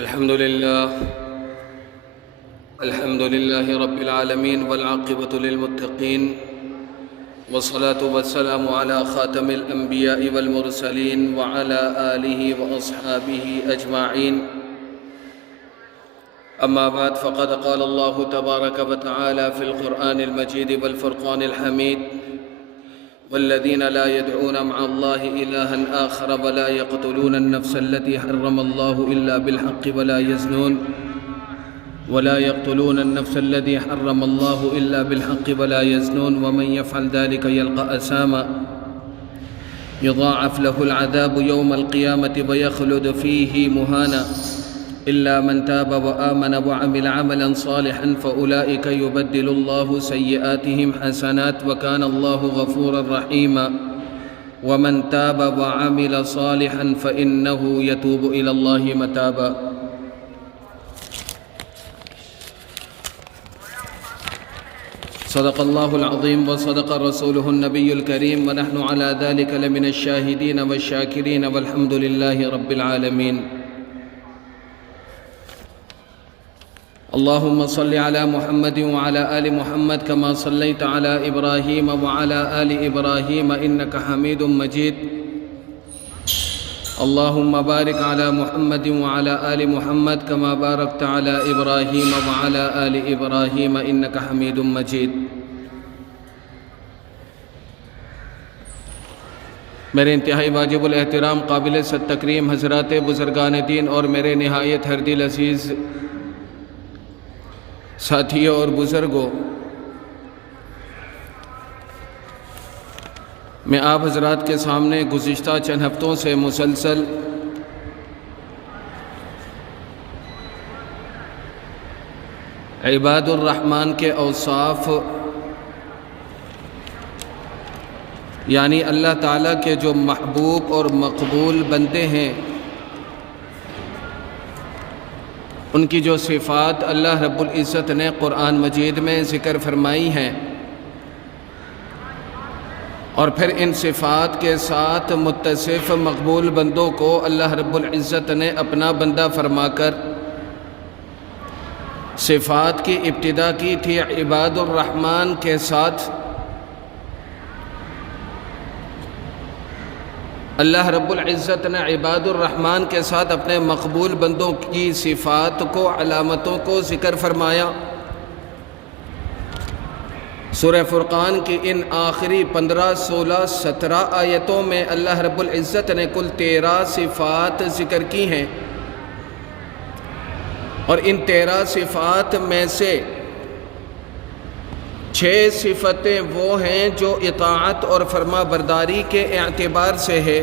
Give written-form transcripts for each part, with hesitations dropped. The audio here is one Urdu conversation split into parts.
الحمد لله رب العالمين والعاقبة للمتقين والصلاة والسلام على خاتم الأنبياء والمرسلين وعلى آله وأصحابه أجمعين. أما بعد، فقد قال الله تبارك وتعالى في القرآن المجيد والفرقان الحميد: والذين لا يدعون مع الله إلها آخر ولا يقتلون النفس التي حرم الله إلا بالحق ولا يقتلون النفس التي حرم الله إلا بالحق ولا يزنون ومن يفعل ذلك يلقى أثاما يضاعف له العذاب يوم القيامة ويخلد فيه مهانا إلا من تاب وآمن وعمل عملا صالحا فأولئك يبدل الله سيئاتهم حسنات وكان الله غفورا رحيما ومن تاب وعمل صالحا فإنه يتوب إلى الله متابا. صدق الله العظيم وصدق رسوله النبي الكريم ونحن على ذلك لمن الشاهدين والشاكرين والحمد لله رب العالمين. اللهم صل على محمد وعلى آل محمد كما صليت على إبراهيم وعلى آل إبراهيم إنك حميد مجيد. اللهم بارك على محمد وعلى آل محمد كما باركت على إبراهيم وعلى آل إبراهيم إنك حميد مجيد. میرے انتہائی واجب الاحترام قابل ست تکریم حضرات بزرگان دین اور میرے نہایت ہردل عزیز ساتھیوں اور بزرگوں، میں آپ حضرات کے سامنے گزشتہ چند ہفتوں سے مسلسل عباد الرحمن کے اوصاف یعنی اللہ تعالیٰ کے جو محبوب اور مقبول بندے ہیں ان کی جو صفات اللہ رب العزت نے قرآن مجید میں ذکر فرمائی ہیں، اور پھر ان صفات کے ساتھ متصف مقبول بندوں کو اللہ رب العزت نے اپنا بندہ فرما کر صفات کی ابتدا کی تھی عباد الرحمن کے ساتھ. اللہ رب العزت نے عباد الرحمن کے ساتھ اپنے مقبول بندوں کی صفات کو، علامتوں کو ذکر فرمایا. سورہ فرقان کی ان آخری 15، 16، 17 آیتوں میں اللہ رب العزت نے کل 13 صفات ذکر کی ہیں، اور ان 13 صفات میں سے 6 صفتیں وہ ہیں جو اطاعت اور فرما برداری کے اعتبار سے ہے،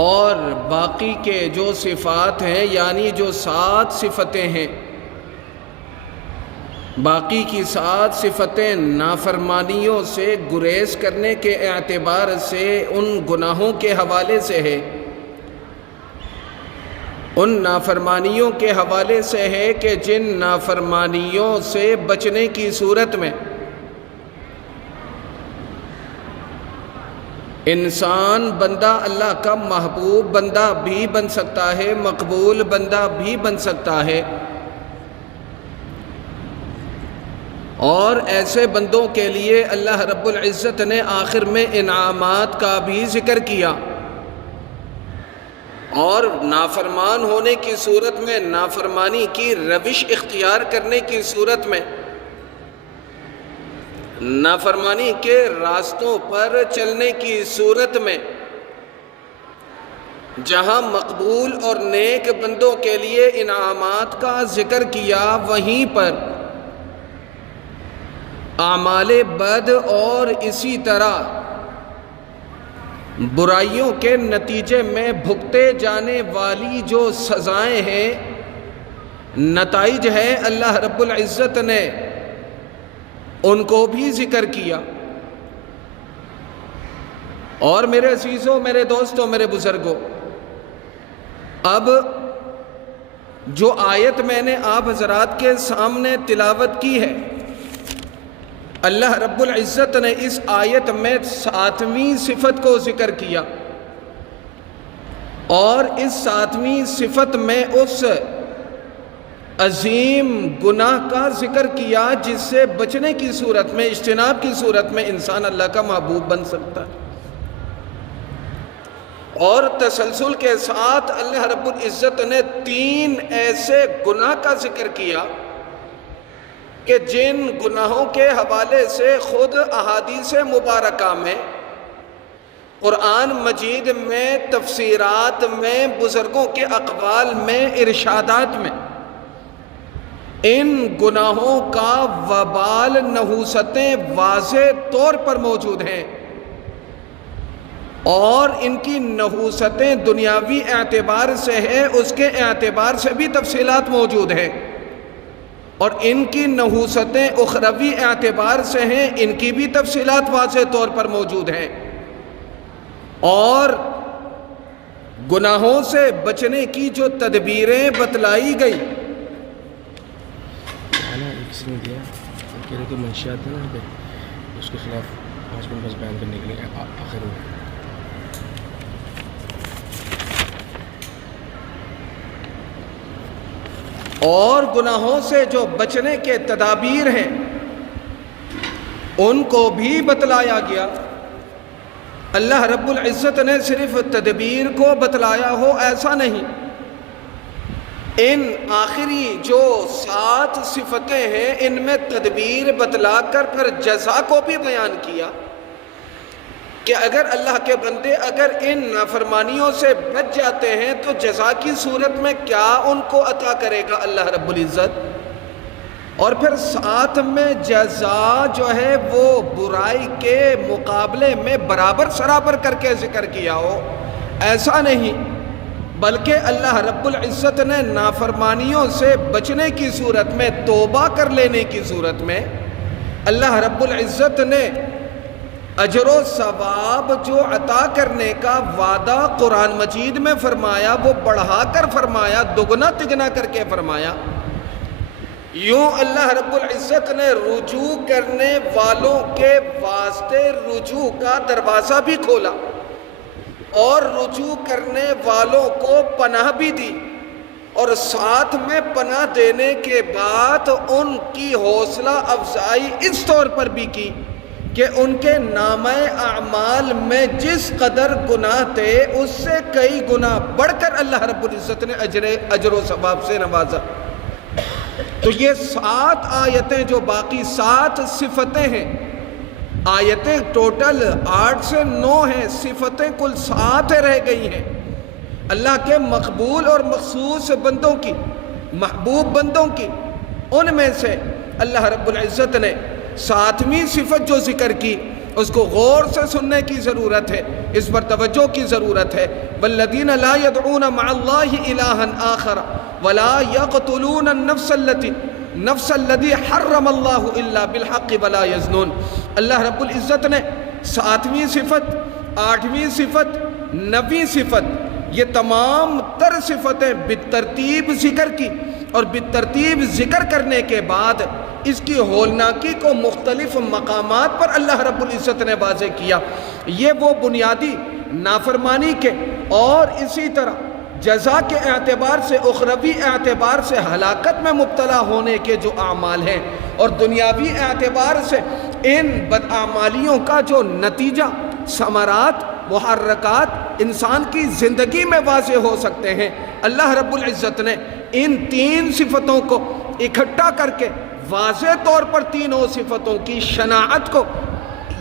اور باقی کے جو صفات ہیں یعنی جو 7 صفتیں ہیں، باقی کی 7 صفتیں نافرمانیوں سے گریز کرنے کے اعتبار سے ان گناہوں کے حوالے سے ہے، ان نافرمانیوں کے حوالے سے ہے کہ جن نافرمانیوں سے بچنے کی صورت میں انسان بندہ اللہ کا محبوب بندہ بھی بن سکتا ہے، مقبول بندہ بھی بن سکتا ہے. اور ایسے بندوں کے لیے اللہ رب العزت نے آخر میں انعامات کا بھی ذکر کیا، اور نافرمان ہونے کی صورت میں، نافرمانی کی روش اختیار کرنے کی صورت میں، نافرمانی کے راستوں پر چلنے کی صورت میں جہاں مقبول اور نیک بندوں کے لیے انعامات کا ذکر کیا، وہیں پر اعمال بد اور اسی طرح برائیوں کے نتیجے میں بھگتے جانے والی جو سزائیں ہیں، نتائج ہیں، اللہ رب العزت نے ان کو بھی ذکر کیا. اور میرے عزیزوں، میرے دوستوں، میرے بزرگوں، اب جو آیت میں نے آپ حضرات کے سامنے تلاوت کی ہے، اللہ رب العزت نے اس آیت میں 7ویں صفت کو ذکر کیا. اور اس ساتویں صفت میں اس عظیم گناہ کا ذکر کیا جس سے بچنے کی صورت میں، اجتناب کی صورت میں انسان اللہ کا محبوب بن سکتا ہے۔ اور تسلسل کے ساتھ اللہ رب العزت نے 3 ایسے گناہ کا ذکر کیا کہ جن گناہوں کے حوالے سے خود احادیث مبارکہ میں، قرآن مجید میں، تفسیرات میں، بزرگوں کے اقوال میں، ارشادات میں ان گناہوں کا وبال، نحوستیں واضح طور پر موجود ہیں، اور ان کی نحوستیں دنیاوی اعتبار سے ہے، اس کے اعتبار سے بھی تفصیلات موجود ہیں، اور ان کی نحوستیں اخروی اعتبار سے ہیں، ان کی بھی تفصیلات واضح طور پر موجود ہیں۔ اور گناہوں سے بچنے کی جو تدبیریں بتلائی گئی، کسی نے دیا کہہ رہے کہ منشیات ہیں نا اس کے خلاف 5 منٹ بس بیان کرنے کے لیے آخر میں۔ اور گناہوں سے جو بچنے کے تدابیر ہیں ان کو بھی بتلایا گیا۔ اللہ رب العزت نے صرف تدبیر کو بتلایا ہو ایسا نہیں، ان آخری جو 7 صفتیں ہیں ان میں تدبیر بتلا کر پھر جزا کو بھی بیان کیا کہ اگر اللہ کے بندے اگر ان نافرمانیوں سے بچ جاتے ہیں تو جزا کی صورت میں کیا ان کو عطا کرے گا اللہ رب العزت، اور پھر ساتھ میں جزا جو ہے وہ برائی کے مقابلے میں برابر سرابر کر کے ذکر کیا ہو، ایسا نہیں، بلکہ اللہ رب العزت نے نافرمانیوں سے بچنے کی صورت میں، توبہ کر لینے کی صورت میں، اللہ رب العزت نے اجر و ثواب جو عطا کرنے کا وعدہ قرآن مجید میں فرمایا وہ بڑھا کر فرمایا، دگنا تگنا کر کے فرمایا۔ یوں اللہ رب العزت نے رجوع کرنے والوں کے واسطے رجوع کا دروازہ بھی کھولا، اور رجوع کرنے والوں کو پناہ بھی دی، اور ساتھ میں پناہ دینے کے بعد ان کی حوصلہ افزائی اس طور پر بھی کی کہ ان کے نامہ اعمال میں جس قدر گناہ تھے اس سے کئی گنا بڑھ کر اللہ رب العزت نے اجر و ثواب سے نوازا۔ تو یہ 7 آیتیں جو باقی 7 صفتیں ہیں، آیتیں ٹوٹل 8 سے 9 ہیں، صفتیں کل 7 رہ گئی ہیں، اللہ کے مقبول اور مخصوص بندوں کی، محبوب بندوں کی، ان میں سے اللہ رب العزت نے 7ویں صفت جو ذکر کی اس کو غور سے سننے کی ضرورت ہے، اس پر توجہ کی ضرورت ہے۔ والذین لا يدعون مع اللہ الہا آخر ولا يقتلون النفس الذی حرم اللہ الا بالحق ولا یزنون۔ اللہ رب العزت نے 7ویں صفت، 8ویں صفت، 9ویں صفت، یہ تمام تر صفتیں بالترتیب ذکر کی، اور بالترتیب ذکر کرنے کے بعد اس کی ہولناکی کو مختلف مقامات پر اللہ رب العزت نے واضح کیا۔ یہ وہ بنیادی نافرمانی کے اور اسی طرح جزا کے اعتبار سے، اخروی اعتبار سے ہلاکت میں مبتلا ہونے کے جو اعمال ہیں، اور دنیاوی اعتبار سے ان بدعمالیوں کا جو نتیجہ، ثمرات، محرکات انسان کی زندگی میں واضح ہو سکتے ہیں، اللہ رب العزت نے ان 3 صفتوں کو اکٹھا کر کے واضح طور پر تینوں صفتوں کی شناعت کو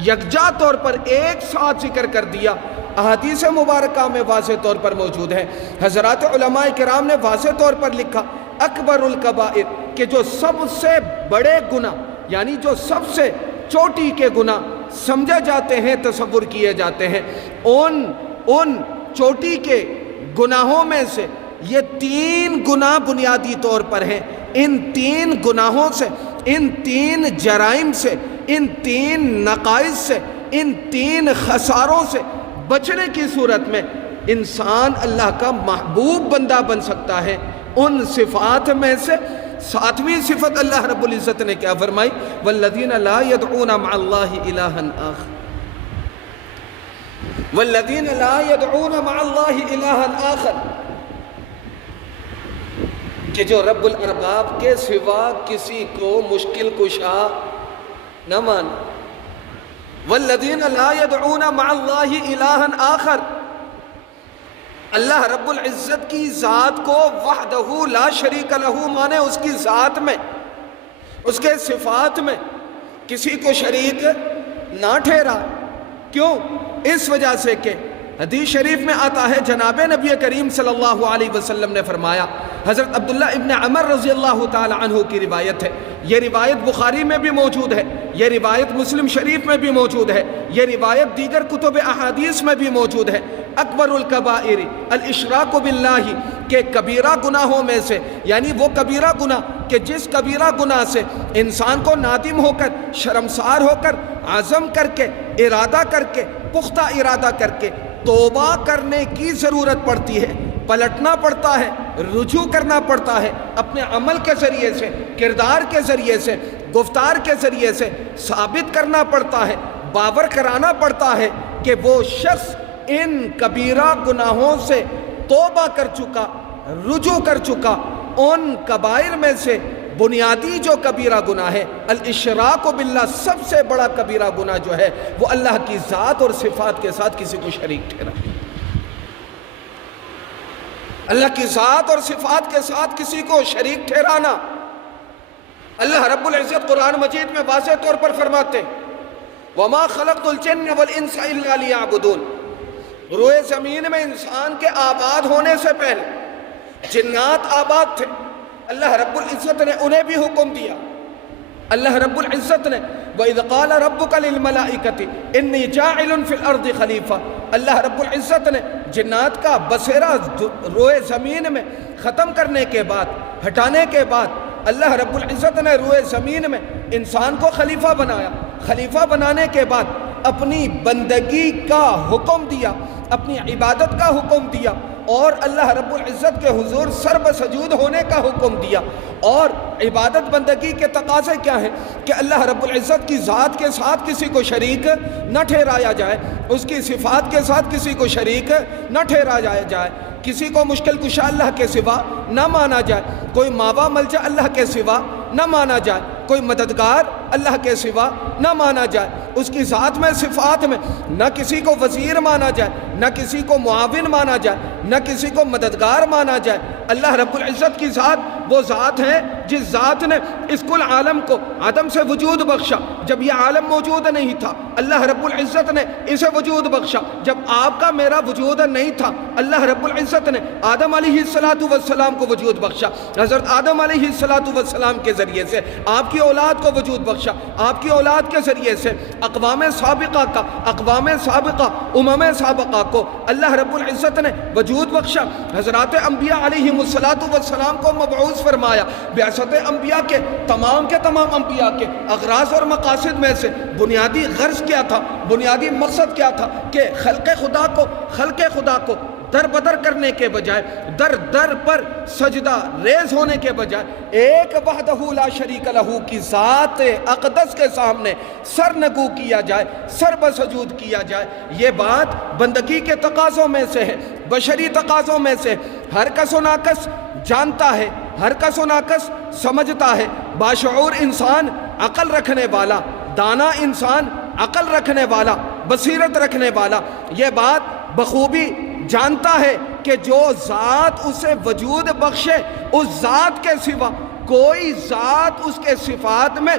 یکجا طور پر ایک ساتھ ذکر کر دیا۔ احادیث مبارکہ میں واضح طور پر موجود ہے، حضرات علماء کرام نے واضح طور پر لکھا اکبر الکبائر، کہ جو سب سے بڑے گناہ، یعنی جو سب سے چوٹی کے گناہ سمجھے جاتے ہیں، تصور کیے جاتے ہیں، ان چوٹی کے گناہوں میں سے یہ 3 گناہ بنیادی طور پر ہیں۔ ان 3 گناہوں سے، ان 3 جرائم سے، ان 3 نقائص سے، ان 3 خساروں سے بچنے کی صورت میں انسان اللہ کا محبوب بندہ بن سکتا ہے۔ ان صفات میں سے 7ویں صفت اللہ رب العزت نے کیا فرمائی؟ والذین لا يدعون مع اللہ الہا آخر۔ والذین لا يدعون مع اللہ الہا آخر، کہ جو رب الارباب کے سوا کسی کو مشکل کشا نہ مانے. والذین لا يدعون مع اللہ الہا آخر، اللہ رب العزت کی ذات کو وحدہ لا شریک لہ مانے، اس کی ذات میں، اس کے صفات میں کسی کو شریک نہ ٹھہرا. کیوں؟ اس وجہ سے کہ حدیث شریف میں آتا ہے، جناب نبی کریم صلی اللہ علیہ وسلم نے فرمایا، حضرت عبداللہ ابن عمر رضی اللہ تعالی عنہ کی روایت ہے، یہ روایت بخاری میں بھی موجود ہے، یہ روایت مسلم شریف میں بھی موجود ہے، یہ روایت دیگر کتب احادیث میں بھی موجود ہے. اکبر الکبائر الاشراک باللہ، کہ کبیرہ گناہوں میں سے، یعنی وہ کبیرہ گناہ کہ جس کبیرہ گناہ سے انسان کو نادم ہو کر، شرمسار ہو کر، عزم کر کے، ارادہ کر کے، پختہ ارادہ کر کے توبہ کرنے کی ضرورت پڑتی ہے، پلٹنا پڑتا ہے، رجوع کرنا پڑتا ہے، اپنے عمل کے ذریعے سے، کردار کے ذریعے سے، گفتار کے ذریعے سے ثابت کرنا پڑتا ہے، باور کرانا پڑتا ہے کہ وہ شخص ان کبیرہ گناہوں سے توبہ کر چکا، رجوع کر چکا. ان کبائر میں سے بنیادی جو کبیرہ گناہ ہے الاشراک باللہ، سب سے بڑا کبیرہ گناہ جو ہے وہ اللہ کی ذات اور صفات کے ساتھ کسی کو شریک ٹھہرا. اللہ کی ذات اور صفات کے ساتھ کسی کو شریک ٹھہرانا. اللہ رب العزت قرآن مجید میں واضح طور پر فرماتے وَمَا خَلَقْتُ الْجِنَّ وَالْإِنسَ إِلَّا لِيَعْبُدُونَ، روئے زمین میں انسان کے آباد ہونے سے پہلے جنات آباد تھے، اللہ رب العزت نے انہیں بھی حکم دیا. اللہ رب العزت نے وَإِذْ قَالَ رَبُّكَ لِلْمَلَائِكَةِ إِنِّي جَاعِلٌ فِي الْأَرْضِ خَلِيفَةً، اللہ رب العزت نے جنات کا بسیرا روئے زمین میں ختم کرنے کے بعد، ہٹانے کے بعد، اللہ رب العزت نے روئے زمین میں انسان کو خلیفہ بنایا. خلیفہ بنانے کے بعد اپنی بندگی کا حکم دیا، اپنی عبادت کا حکم دیا، اور اللہ رب العزت کے حضور سر بسجود ہونے کا حکم دیا. اور عبادت بندگی کے تقاضے کیا ہیں؟ کہ اللہ رب العزت کی ذات کے ساتھ کسی کو شریک نہ ٹھہرایا جائے، اس کی صفات کے ساتھ کسی کو شریک نہ ٹھہرایا جائے، کسی کو مشکل کشا اللہ کے سوا نہ مانا جائے، کوئی ماوا ملجا اللہ کے سوا نہ مانا جائے، کوئی مددگار اللہ کے سوا نہ مانا جائے. اس کی ذات میں، صفات میں نہ کسی کو وزیر مانا جائے، نہ کسی کو معاون مانا جائے، نہ کسی کو مددگار مانا جائے. اللہ رب العزت کی ذات وہ ذات ہے جس ذات نے اس کل عالم کو عدم سے وجود بخشا. جب یہ عالم موجود نہیں تھا اللہ رب العزت نے اسے وجود بخشا. جب آپ کا میرا وجود نہیں تھا اللہ رب العزت نے آدم علیہ السلام کو وجود بخشا. حضرت آدم علیہ السلام کے ذریعے سے آپ کی اولاد کو وجود بخشا. آپ کی اولاد کے ذریعے سے اقوام سابقہ سابقہ کو اللہ رب العزت نے وجود بخشا. حضرات انبیاء علیہ السلام کو مبعوث فرمایا. بعثت انبیاء کے تمام انبیاء کے اغراض اور مقاصد میں سے بنیادی غرض کیا تھا، بنیادی مقصد کیا تھا کہ خلق خدا کو در بدر کرنے کے بجائے، در در پر سجدہ ریز ہونے کے بجائے ایک وحدہ لا شریک لہ کی ذات اقدس کے سامنے سرنگو کیا جائے، سر بسجود کیا جائے. یہ بات بندگی کے تقاضوں میں سے ہے، بشری تقاضوں میں سے. ہر کس و ناکس جانتا ہے، ہر کس و ناکس سمجھتا ہے. باشعور انسان، عقل رکھنے والا، دانا انسان، عقل رکھنے والا، بصیرت رکھنے والا یہ بات بخوبی جانتا ہے کہ جو ذات اسے وجود بخشے اس ذات کے سوا کوئی ذات اس کے صفات میں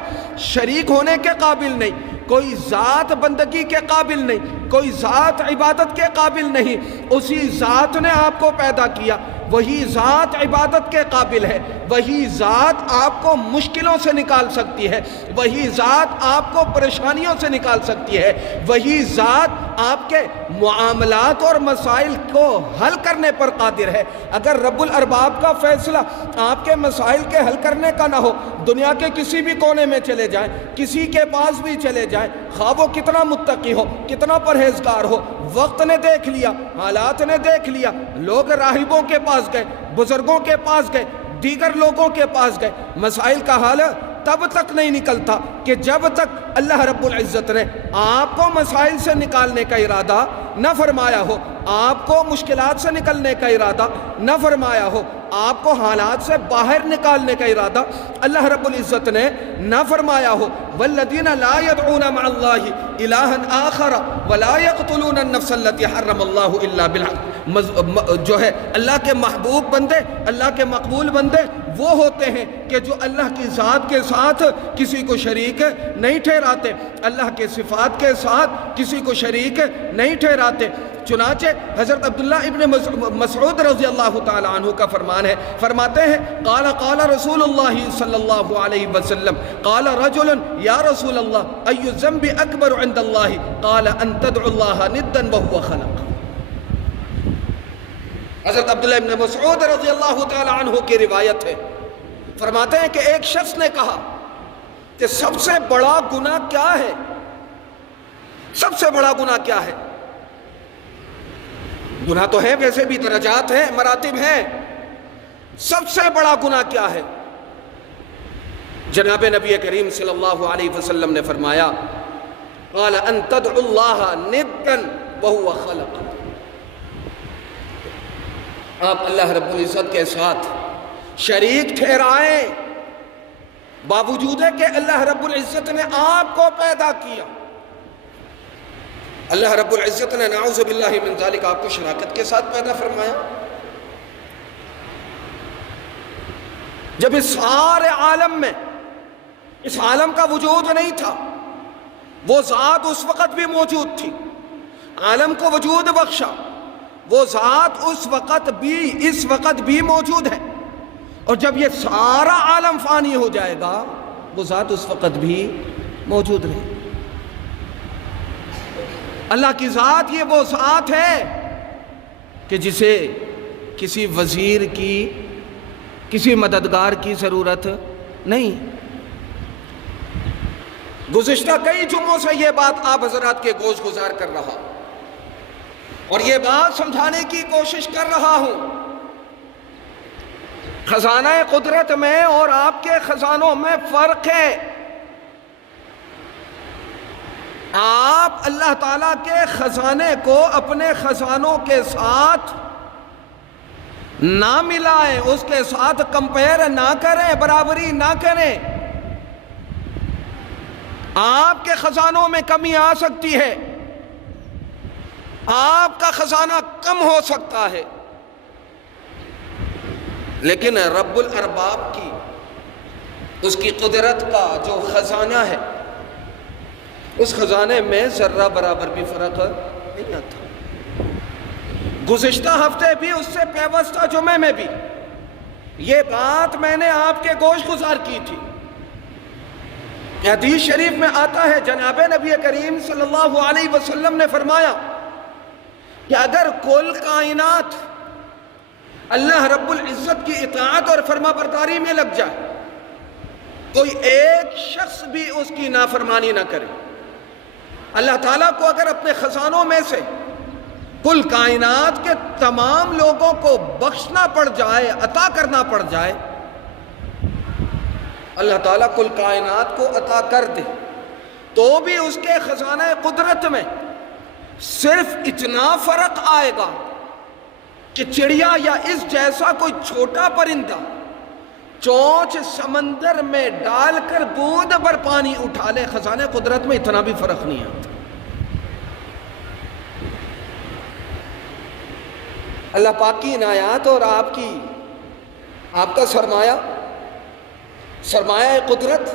شریک ہونے کے قابل نہیں، کوئی ذات بندگی کے قابل نہیں، کوئی ذات عبادت کے قابل نہیں. اسی ذات نے آپ کو پیدا کیا، وہی ذات عبادت کے قابل ہے، وہی ذات آپ کو مشکلوں سے نکال سکتی ہے، وہی ذات آپ کو پریشانیوں سے نکال سکتی ہے، وہی ذات آپ کے معاملات اور مسائل کو حل کرنے پر قادر ہے. اگر رب الارباب کا فیصلہ آپ کے مسائل کے حل کرنے کا نہ ہو، دنیا کے کسی بھی کونے میں چلے جائیں، کسی کے پاس بھی چلے جائیں، خواہ وہ کتنا متقی ہو، کتنا پرہیزگار ہو، وقت نے دیکھ لیا، حالات نے دیکھ لیا، لوگ راہبوں کے پاس گئے، بزرگوں کے پاس گئے، دیگر لوگوں کے پاس گئے، مسائل کا حل تب تک نہیں نکلتا کہ جب تک اللہ رب العزت نے آپ کو مسائل سے نکالنے کا ارادہ نہ فرمایا ہو، آپ کو مشکلات سے نکلنے کا ارادہ نہ فرمایا ہو، آپ کو حالات سے باہر نکالنے کا ارادہ اللہ رب العزت نے نہ فرمایا ہو۔ والذین لا يدعون مع اللہ الہا آخر ولا يقتلون النفس التي حرم اللہ الا بالحق، جو ہے اللہ کے محبوب بندے، اللہ کے مقبول بندے وہ ہوتے ہیں کہ جو اللہ کی ذات کے ساتھ کسی کو شریک نہیں ٹھہراتے، اللہ کے صفات کے ساتھ کسی کو شریک نہیں ٹھہراتے۔ چنانچہ حضرت عبداللہ ابن مسعود رضی اللہ تعالی عنہ کا فرمان ہے، فرماتے ہیں قال قال رسول اللہ صلی اللہ علیہ وسلم قال رجل یا رسول اللہ ای الذنب اکبر عند اللہ قال ان تدعو اللہ ندا وهو خلق۔ حضرت عبداللہ ابن مسعود رضی اللہ تعالی عنہ کی روایت ہے، فرماتے ہیں کہ ایک شخص نے کہا کہ سب سے بڑا گناہ کیا ہے؟ سب سے بڑا گناہ کیا ہے؟ گناہ تو ہے، ویسے بھی درجات ہیں، مراتب ہیں، سب سے بڑا گناہ کیا ہے؟ جناب نبی کریم صلی اللہ علیہ وسلم نے فرمایا قال ان تدعو اللہ ندا وهو خلق، آپ اللہ رب العزت کے ساتھ شریک ٹھہرائیں باوجود ہے کہ اللہ رب العزت نے آپ کو پیدا کیا۔ اللہ رب العزت نے نعوذ باللہ من ذالک آپ کو شراکت کے ساتھ پیدا فرمایا، جب اس سارے عالم میں اس عالم کا وجود نہیں تھا، وہ ذات اس وقت بھی موجود تھی، عالم کو وجود بخشا، وہ ذات اس وقت بھی اس وقت بھی موجود ہے، اور جب یہ سارا عالم فانی ہو جائے گا وہ ذات اس وقت بھی موجود رہے۔ اللہ کی ذات یہ وہ ذات ہے کہ جسے کسی وزیر کی کسی مددگار کی ضرورت نہیں۔ گزشتہ کئی جمعوں سے یہ بات آپ حضرات کے گوش گزار کر رہا اور یہ بات سمجھانے کی کوشش کر رہا ہوں، خزانہ قدرت میں اور آپ کے خزانوں میں فرق ہے۔ آپ اللہ تعالیٰ کے خزانے کو اپنے خزانوں کے ساتھ نہ ملائیں، اس کے ساتھ کمپیئر نہ کریں، برابری نہ کریں۔ آپ کے خزانوں میں کمی آ سکتی ہے، آپ کا خزانہ کم ہو سکتا ہے، لیکن رب الارباب کی اس کی قدرت کا جو خزانہ ہے اس خزانے میں ذرہ برابر بھی فرق نہیں آتا۔ گزشتہ ہفتے بھی اس سے پیوستہ جمعے میں بھی یہ بات میں نے آپ کے گوش گزار کی تھی۔ حدیث شریف میں آتا ہے جناب نبی کریم صلی اللہ علیہ وسلم نے فرمایا کہ اگر کل کائنات اللہ رب العزت کی اطاعت اور فرما برداری میں لگ جائے، کوئی ایک شخص بھی اس کی نافرمانی نہ کرے، اللہ تعالیٰ کو اگر اپنے خزانوں میں سے کل کائنات کے تمام لوگوں کو بخشنا پڑ جائے، عطا کرنا پڑ جائے، اللہ تعالیٰ کل کائنات کو عطا کر دے، تو بھی اس کے خزانہ قدرت میں صرف اتنا فرق آئے گا کہ چڑیا یا اس جیسا کوئی چھوٹا پرندہ چونچ سمندر میں ڈال کر بوند بھر پانی اٹھا لے، خزانہ قدرت میں اتنا بھی فرق نہیں آتا۔ اللہ پاک کی عنایات اور آپ کا سرمایہ قدرت،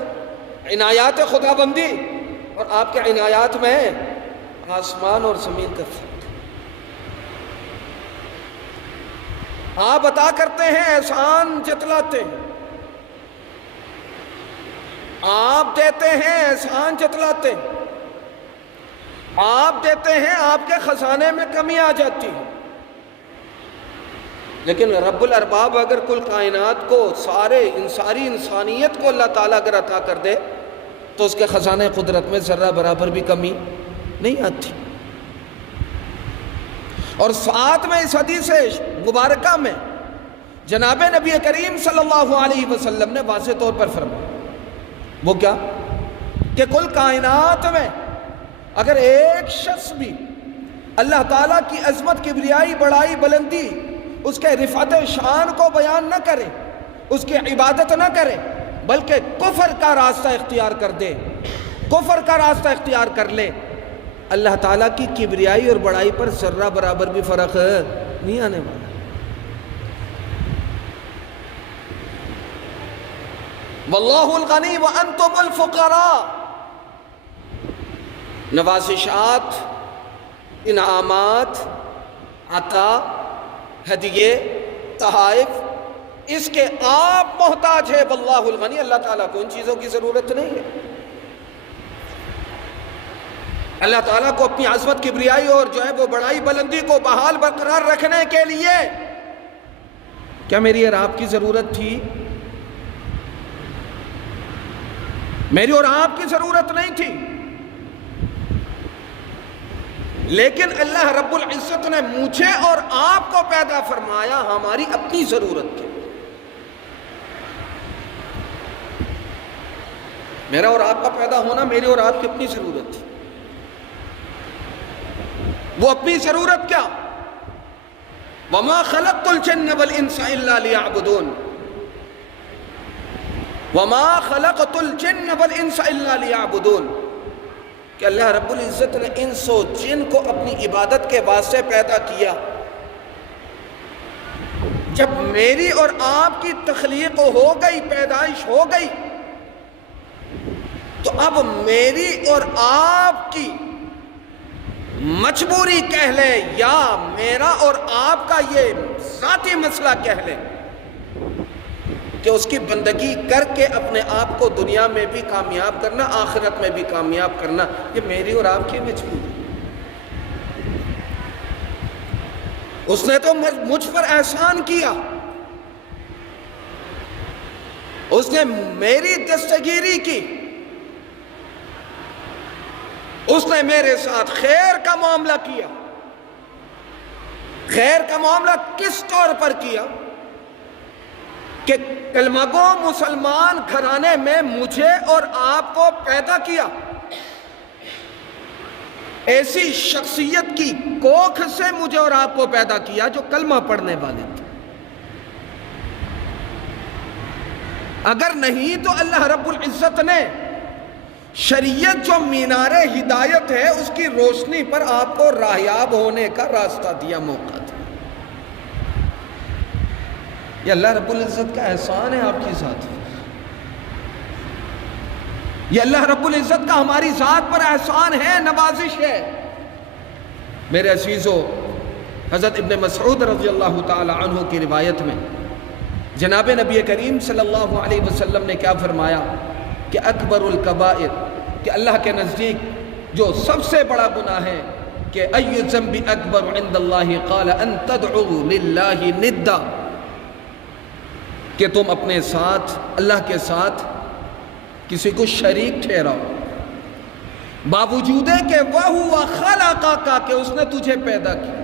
عنایات خدا بندی اور آپ کے عنایات میں آسمان اور زمین کا فرق۔ آپ عطا کرتے ہیں، احسان جتلاتے ہیں، آپ دیتے ہیں، احسان جتلاتے ہیں، آپ دیتے ہیں، آپ کے خزانے میں کمی آ جاتی ہے، لیکن رب الارباب اگر کل کائنات کو ساری انسانیت کو اللہ تعالیٰ اگر عطا کر دے تو اس کے خزانہ قدرت میں ذرہ برابر بھی کمی نہیں آتی۔ اور ساتھ میں اس حدیث مبارکہ میں جناب نبی کریم صلی اللہ علیہ وسلم نے واضح طور پر فرمایا وہ کیا کہ کل کائنات میں اگر ایک شخص بھی اللہ تعالیٰ کی عظمت، کبریائی، بڑائی، بلندی، اس کے رفعت شان کو بیان نہ کرے، اس کی عبادت نہ کرے، بلکہ کفر کا راستہ اختیار کر دے، کفر کا راستہ اختیار کر لے، اللہ تعالیٰ کی کبریائی اور بڑائی پر ذرہ برابر بھی فرق نہیں آنے والا۔ واللہ الغنی وانتم الفقراء۔ نوازشات، انعامات، عطا، ہدیے، تحائف، اس کے آپ محتاج ہے۔ واللہ الغنی، اللہ تعالیٰ کو ان چیزوں کی ضرورت نہیں ہے۔ اللہ تعالیٰ کو اپنی عظمت، کبریائی اور جو ہے وہ بڑائی، بلندی کو بحال برقرار رکھنے کے لیے کیا میری اور آپ کی ضرورت تھی؟ میری اور آپ کی ضرورت نہیں تھی، لیکن اللہ رب العزت نے مجھے اور آپ کو پیدا فرمایا ہماری اپنی ضرورت تھی۔ میرا اور آپ کا پیدا ہونا میری اور آپ کی اپنی ضرورت تھی۔ وہ اپنی ضرورت کیا؟ وَمَا خَلَقْتُ الْجِنَّ وَالْإِنسَ إِلَّا لِيَعْبُدُونَ، وَمَا خَلَقْتُ الْجِنَّ وَالْإِنسَ إِلَّا لِيَعْبُدُونَ، کہ اللہ رب العزت نے انس و جن کو اپنی عبادت کے واسطے پیدا کیا۔ جب میری اور آپ کی تخلیق ہو گئی، پیدائش ہو گئی، تو اب میری اور آپ کی مجبوری کہہ لے یا میرا اور آپ کا یہ ذاتی مسئلہ کہہ لے کہ اس کی بندگی کر کے اپنے آپ کو دنیا میں بھی کامیاب کرنا، آخرت میں بھی کامیاب کرنا، یہ میری اور آپ کی مجبوری۔ اس نے تو مجھ پر احسان کیا، اس نے میری دستگیری کی، اس نے میرے ساتھ خیر کا معاملہ کیا۔ خیر کا معاملہ کس طور پر کیا؟ کہ کلمہ گو مسلمان گھرانے میں مجھے اور آپ کو پیدا کیا، ایسی شخصیت کی کوکھ سے مجھے اور آپ کو پیدا کیا جو کلمہ پڑھنے والے تھے۔ اگر نہیں تو اللہ رب العزت نے شریعت جو مینار ہدایت ہے اس کی روشنی پر آپ کو راہیاب ہونے کا راستہ دیا، موقع دیا۔ یہ اللہ رب العزت کا احسان ہے آپ کی ذات پر، یہ اللہ رب العزت کا ہماری ذات پر احسان ہے، نوازش ہے۔ میرے عزیزو، حضرت ابن مسعود رضی اللہ تعالی عنہ کی روایت میں جناب نبی کریم صلی اللہ علیہ وسلم نے کیا فرمایا کہ اکبر الکبائر، کہ اللہ کے نزدیک جو سب سے بڑا گناہ ہے، کہ ای ذنب اکبر عند اللہ قال ان تدعو للہ ندا، کہ تم اپنے ساتھ اللہ کے ساتھ کسی کو شریک ٹھہراؤ، باوجود کہ وَهُوَ خَلَقَكَ، کہ اس نے تجھے پیدا کیا۔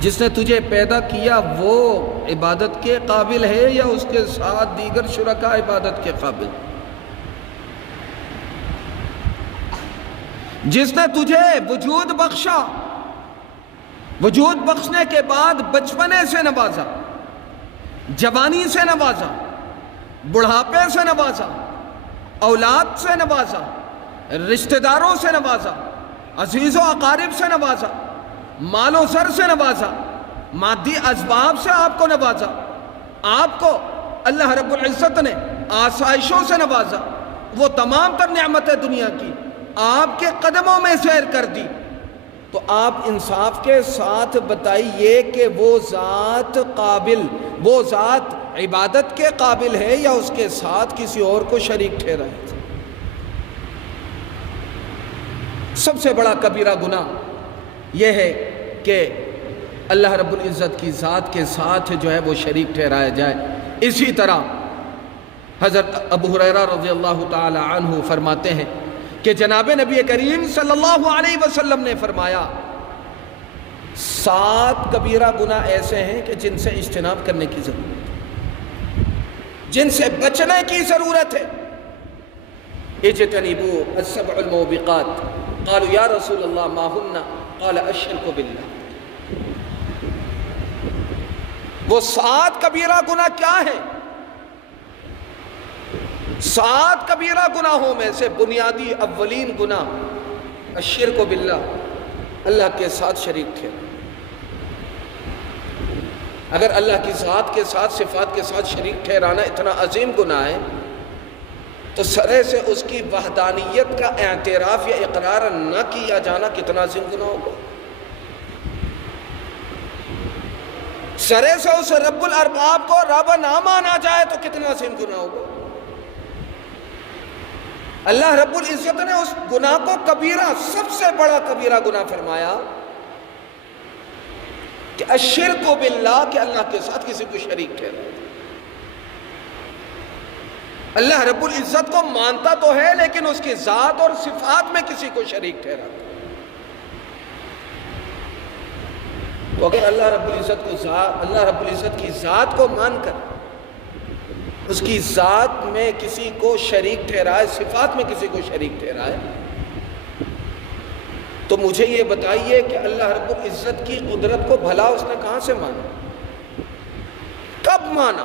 جس نے تجھے پیدا کیا وہ عبادت کے قابل ہے یا اس کے ساتھ دیگر شرکاء عبادت کے قابل؟ جس نے تجھے وجود بخشا، وجود بخشنے کے بعد بچپنے سے نوازا، جوانی سے نوازا، بڑھاپے سے نوازا، اولاد سے نوازا، رشتہ داروں سے نوازا، عزیز و اقارب سے نوازا، مال و زر سے نوازا، مادی اسباب سے آپ کو نوازا، آپ کو اللہ رب العزت نے آسائشوں سے نوازا، وہ تمام تر نعمتیں دنیا کی آپ کے قدموں میں سیر کر دی، تو آپ انصاف کے ساتھ بتائیے کہ وہ ذات قابل، وہ ذات عبادت کے قابل ہے یا اس کے ساتھ کسی اور کو شریک ٹھہرائے؟ سب سے بڑا کبیرہ گناہ یہ ہے کہ اللہ رب العزت کی ذات کے ساتھ جو ہے وہ شریک ٹھہرایا جائے۔ اسی طرح حضرت ابو ہریرہ رضی اللہ تعالی عنہ فرماتے ہیں کہ جناب نبی کریم صلی اللہ علیہ وسلم نے فرمایا 7 کبیرہ گناہ ایسے ہیں کہ جن سے اجتناب کرنے کی ضرورت ہے۔ جن سے بچنے کی ضرورت ہے. اجتنبوا السبع الموبقات. قالوا یا رسول اللہ ما ہن؟ قال الشرک باللہ. وہ 7 کبیرہ گناہ کیا ہیں؟ 7 کبیرہ گناہوں میں سے بنیادی اولین گناہ الشرک باللہ، اللہ کے ساتھ شریک ٹھہرانا. اگر اللہ کی ذات کے ساتھ، صفات کے ساتھ شریک ٹھہرانا اتنا عظیم گناہ ہے تو سرے سے اس کی وحدانیت کا اعتراف یا اقرار نہ کیا جانا کتنا عظیم گناہ ہوگا. سرے سے اس رب الارباب کو رب نہ مانا جائے تو کتنا عظیم گناہ ہوگا. اللہ رب العزت نے اس گناہ کو کبیرہ، سب سے بڑا کبیرہ گناہ فرمایا کہ الشرک باللہ، کہ اللہ کے ساتھ کسی کو شریک ٹھہرانا. اللہ رب العزت کو مانتا تو ہے لیکن اس کی ذات اور صفات میں کسی کو شریک ٹھہراتا. تو اگر اللہ رب العزت کی ذات کو مان کر اس کی ذات میں کسی کو شریک ٹھہرائے، صفات میں کسی کو شریک ٹھہرائے، تو مجھے یہ بتائیے کہ اللہ رب العزت کی قدرت کو بھلا اس نے کہاں سے مانا؟ کب مانا؟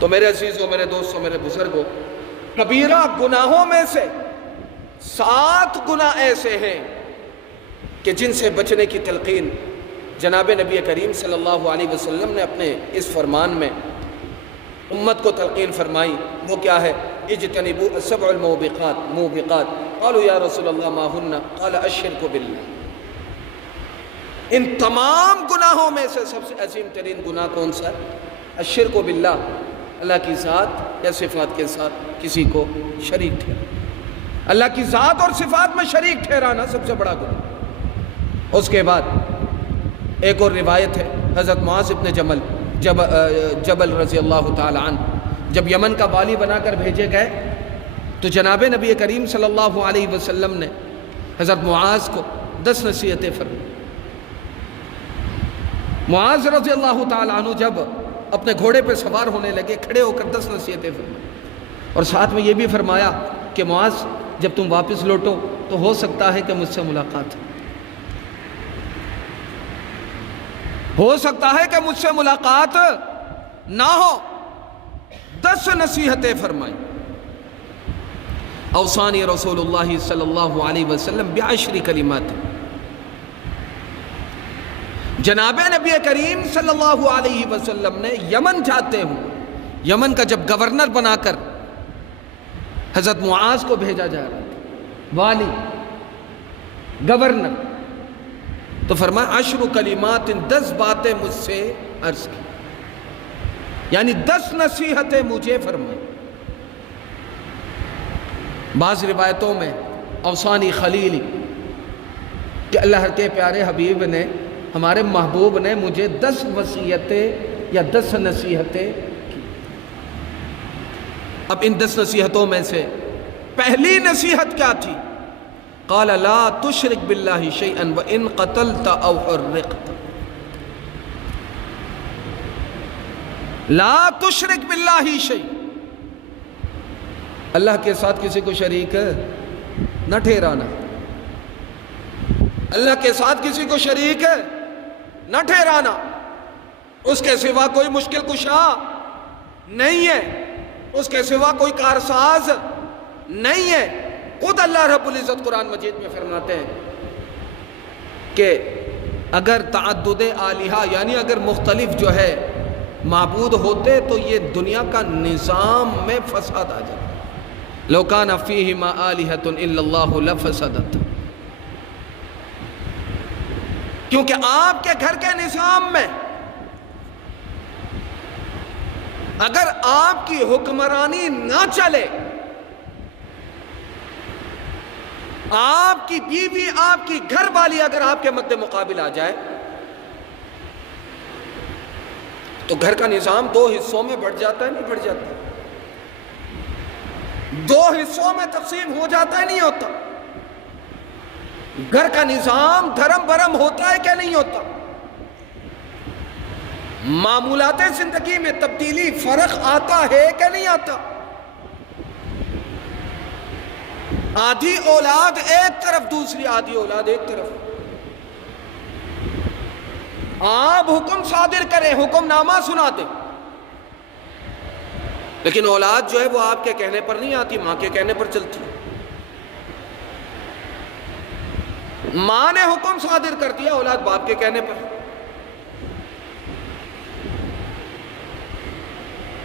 تو میرے عزیزوں، میرے دوستوں، میرے بزرگوں، کبیرہ گناہوں میں سے 7 گناہ ایسے ہیں کہ جن سے بچنے کی تلقین جناب نبی کریم صلی اللہ علیہ وسلم نے اپنے اس فرمان میں امت کو تلقین فرمائی. وہ کیا ہے؟ اجتنبوا السبع الموبقات. قالوا یا رسول اللہ ما ہن؟ قال الشرک باللہ. ان تمام گناہوں میں سے سب سے عظیم ترین گناہ کون سا ہے؟ الشرک باللہ، اللہ کی ذات یا صفات کے ساتھ کسی کو شریک ٹھہرانا. اللہ کی ذات اور صفات میں شریک ٹھہرانا سب سے بڑا گناہ. اس کے بعد ایک اور روایت ہے، حضرت معاذ بن جبل رضی اللہ تعالی عنہ جب یمن کا والی بنا کر بھیجے گئے تو جناب نبی کریم صلی اللہ علیہ وسلم نے حضرت معاذ کو 10 نصیحتیں فرمائیں. معاذ رضی اللہ تعالی عنہ جب اپنے گھوڑے پہ سوار ہونے لگے، کھڑے ہو کر 10 نصیحتیں فرمائیں اور ساتھ میں یہ بھی فرمایا کہ معاذ جب تم واپس لوٹو تو ہو سکتا ہے کہ مجھ سے ملاقات ہو سکتا ہے کہ مجھ سے ملاقات نہ ہو. 10 نصیحتیں فرمائیں. اوصانی رسول اللہ صلی اللہ علیہ وسلم ب10 کلمات. جناب نبی کریم صلی اللہ علیہ وسلم نے یمن جاتے ہوں، یمن کا جب گورنر بنا کر حضرت معاذ کو بھیجا جا رہا تھا، والی، گورنر، تو فرمایا 10 کلمات، 10 باتیں مجھ سے عرض کی، یعنی 10 نصیحتیں مجھے فرمائیں. بعض روایتوں میں اوصانی خلیلی، کہ اللہ کے پیارے حبیب نے، ہمارے محبوب نے مجھے 10 وصیتیں یا 10 نصیحتیں کی. اب ان 10 نصیحتوں میں سے پہلی نصیحت کیا تھی؟ قال لا تشرک باللہ شیئا وان قتلت او حرقت. لا تشرک باللہ شیئا، اللہ کے ساتھ کسی کو شریک نہ ٹھہرانا. اللہ کے ساتھ کسی کو شریک نہ ٹھہرانا. اس کے سوا کوئی مشکل کشا نہیں ہے، اس کے سوا کوئی کارساز نہیں ہے. خود اللہ رب العزت قرآن مجید میں فرماتے ہیں کہ اگر تعدد آلہہ، یعنی اگر مختلف جو ہے معبود ہوتے تو یہ دنیا کا نظام میں فساد آ جاتا. لو کان فیہما آلہۃ الا اللہ لفسدت. کیونکہ آپ کے گھر کے نظام میں اگر آپ کی حکمرانی نہ چلے، آپ کی بیوی، آپ کی گھر والی اگر آپ کے مد مقابل آ جائے تو گھر کا نظام 2 حصوں میں بڑھ جاتا ہے، نہیں بڑھ جاتا؟ 2 حصوں میں تقسیم ہو جاتا ہے، نہیں ہوتا؟ گھر کا نظام دھرم برم ہوتا ہے کہ نہیں ہوتا؟ معمولات زندگی میں تبدیلی فرق آتا ہے کہ نہیں آتا؟ آدھی اولاد ایک طرف، دوسری آدھی اولاد ایک طرف. آپ حکم صادر کریں، حکم نامہ سنا دیں، لیکن اولاد جو ہے وہ آپ کے کہنے پر نہیں آتی، ماں کے کہنے پر چلتی. ماں نے حکم صادر کر دیا، اولاد باپ کے کہنے پر.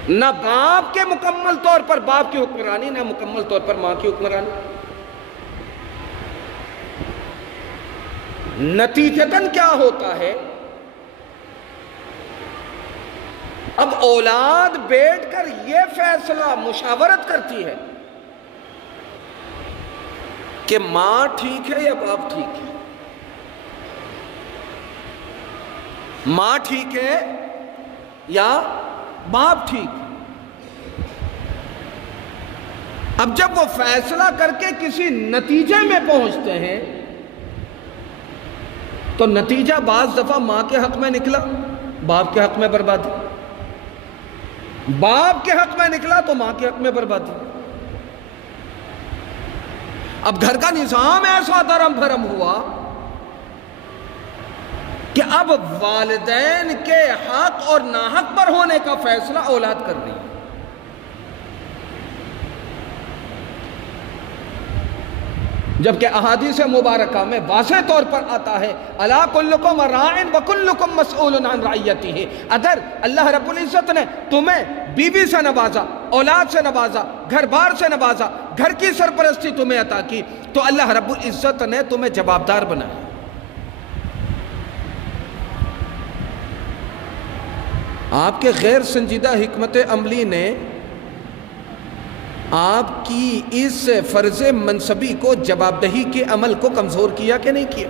نہ باپ کے مکمل طور پر باپ کی حکمرانی، نہ مکمل طور پر ماں کی حکمرانی. نتیجتاً کیا ہوتا ہے؟ اب اولاد بیٹھ کر یہ فیصلہ مشاورت کرتی ہے کہ ماں ٹھیک ہے یا باپ ٹھیک ہے، ماں ٹھیک ہے یا باپ ٹھیک ہے. اب جب وہ فیصلہ کر کے کسی نتیجے میں پہنچتے ہیں تو نتیجہ بعض دفعہ ماں کے حق میں نکلا، باپ کے حق میں بربادی. باپ کے حق میں نکلا تو ماں کے حق میں بربادی. اب گھر کا نظام ایسا درم بھرم ہوا کہ اب والدین کے حق اور ناحق پر ہونے کا فیصلہ اولاد کر رہی ہے. جبکہ احادیث مبارکہ میں واضح طور پر آتا ہے الا کلکم راعٍ وکلکم مسئول عن رعیتہ. اگر اللہ رب العزت نے تمہیں بیوی سے نوازا، اولاد سے نوازا، گھر بار سے نوازا، گھر کی سرپرستی تمہیں عطا کی، تو اللہ رب العزت نے تمہیں جوابدار بنایا. آپ کے غیر سنجیدہ حکمت عملی نے آپ کی اس فرض منصبی کو، جواب دہی کے عمل کو کمزور کیا کہ نہیں کیا؟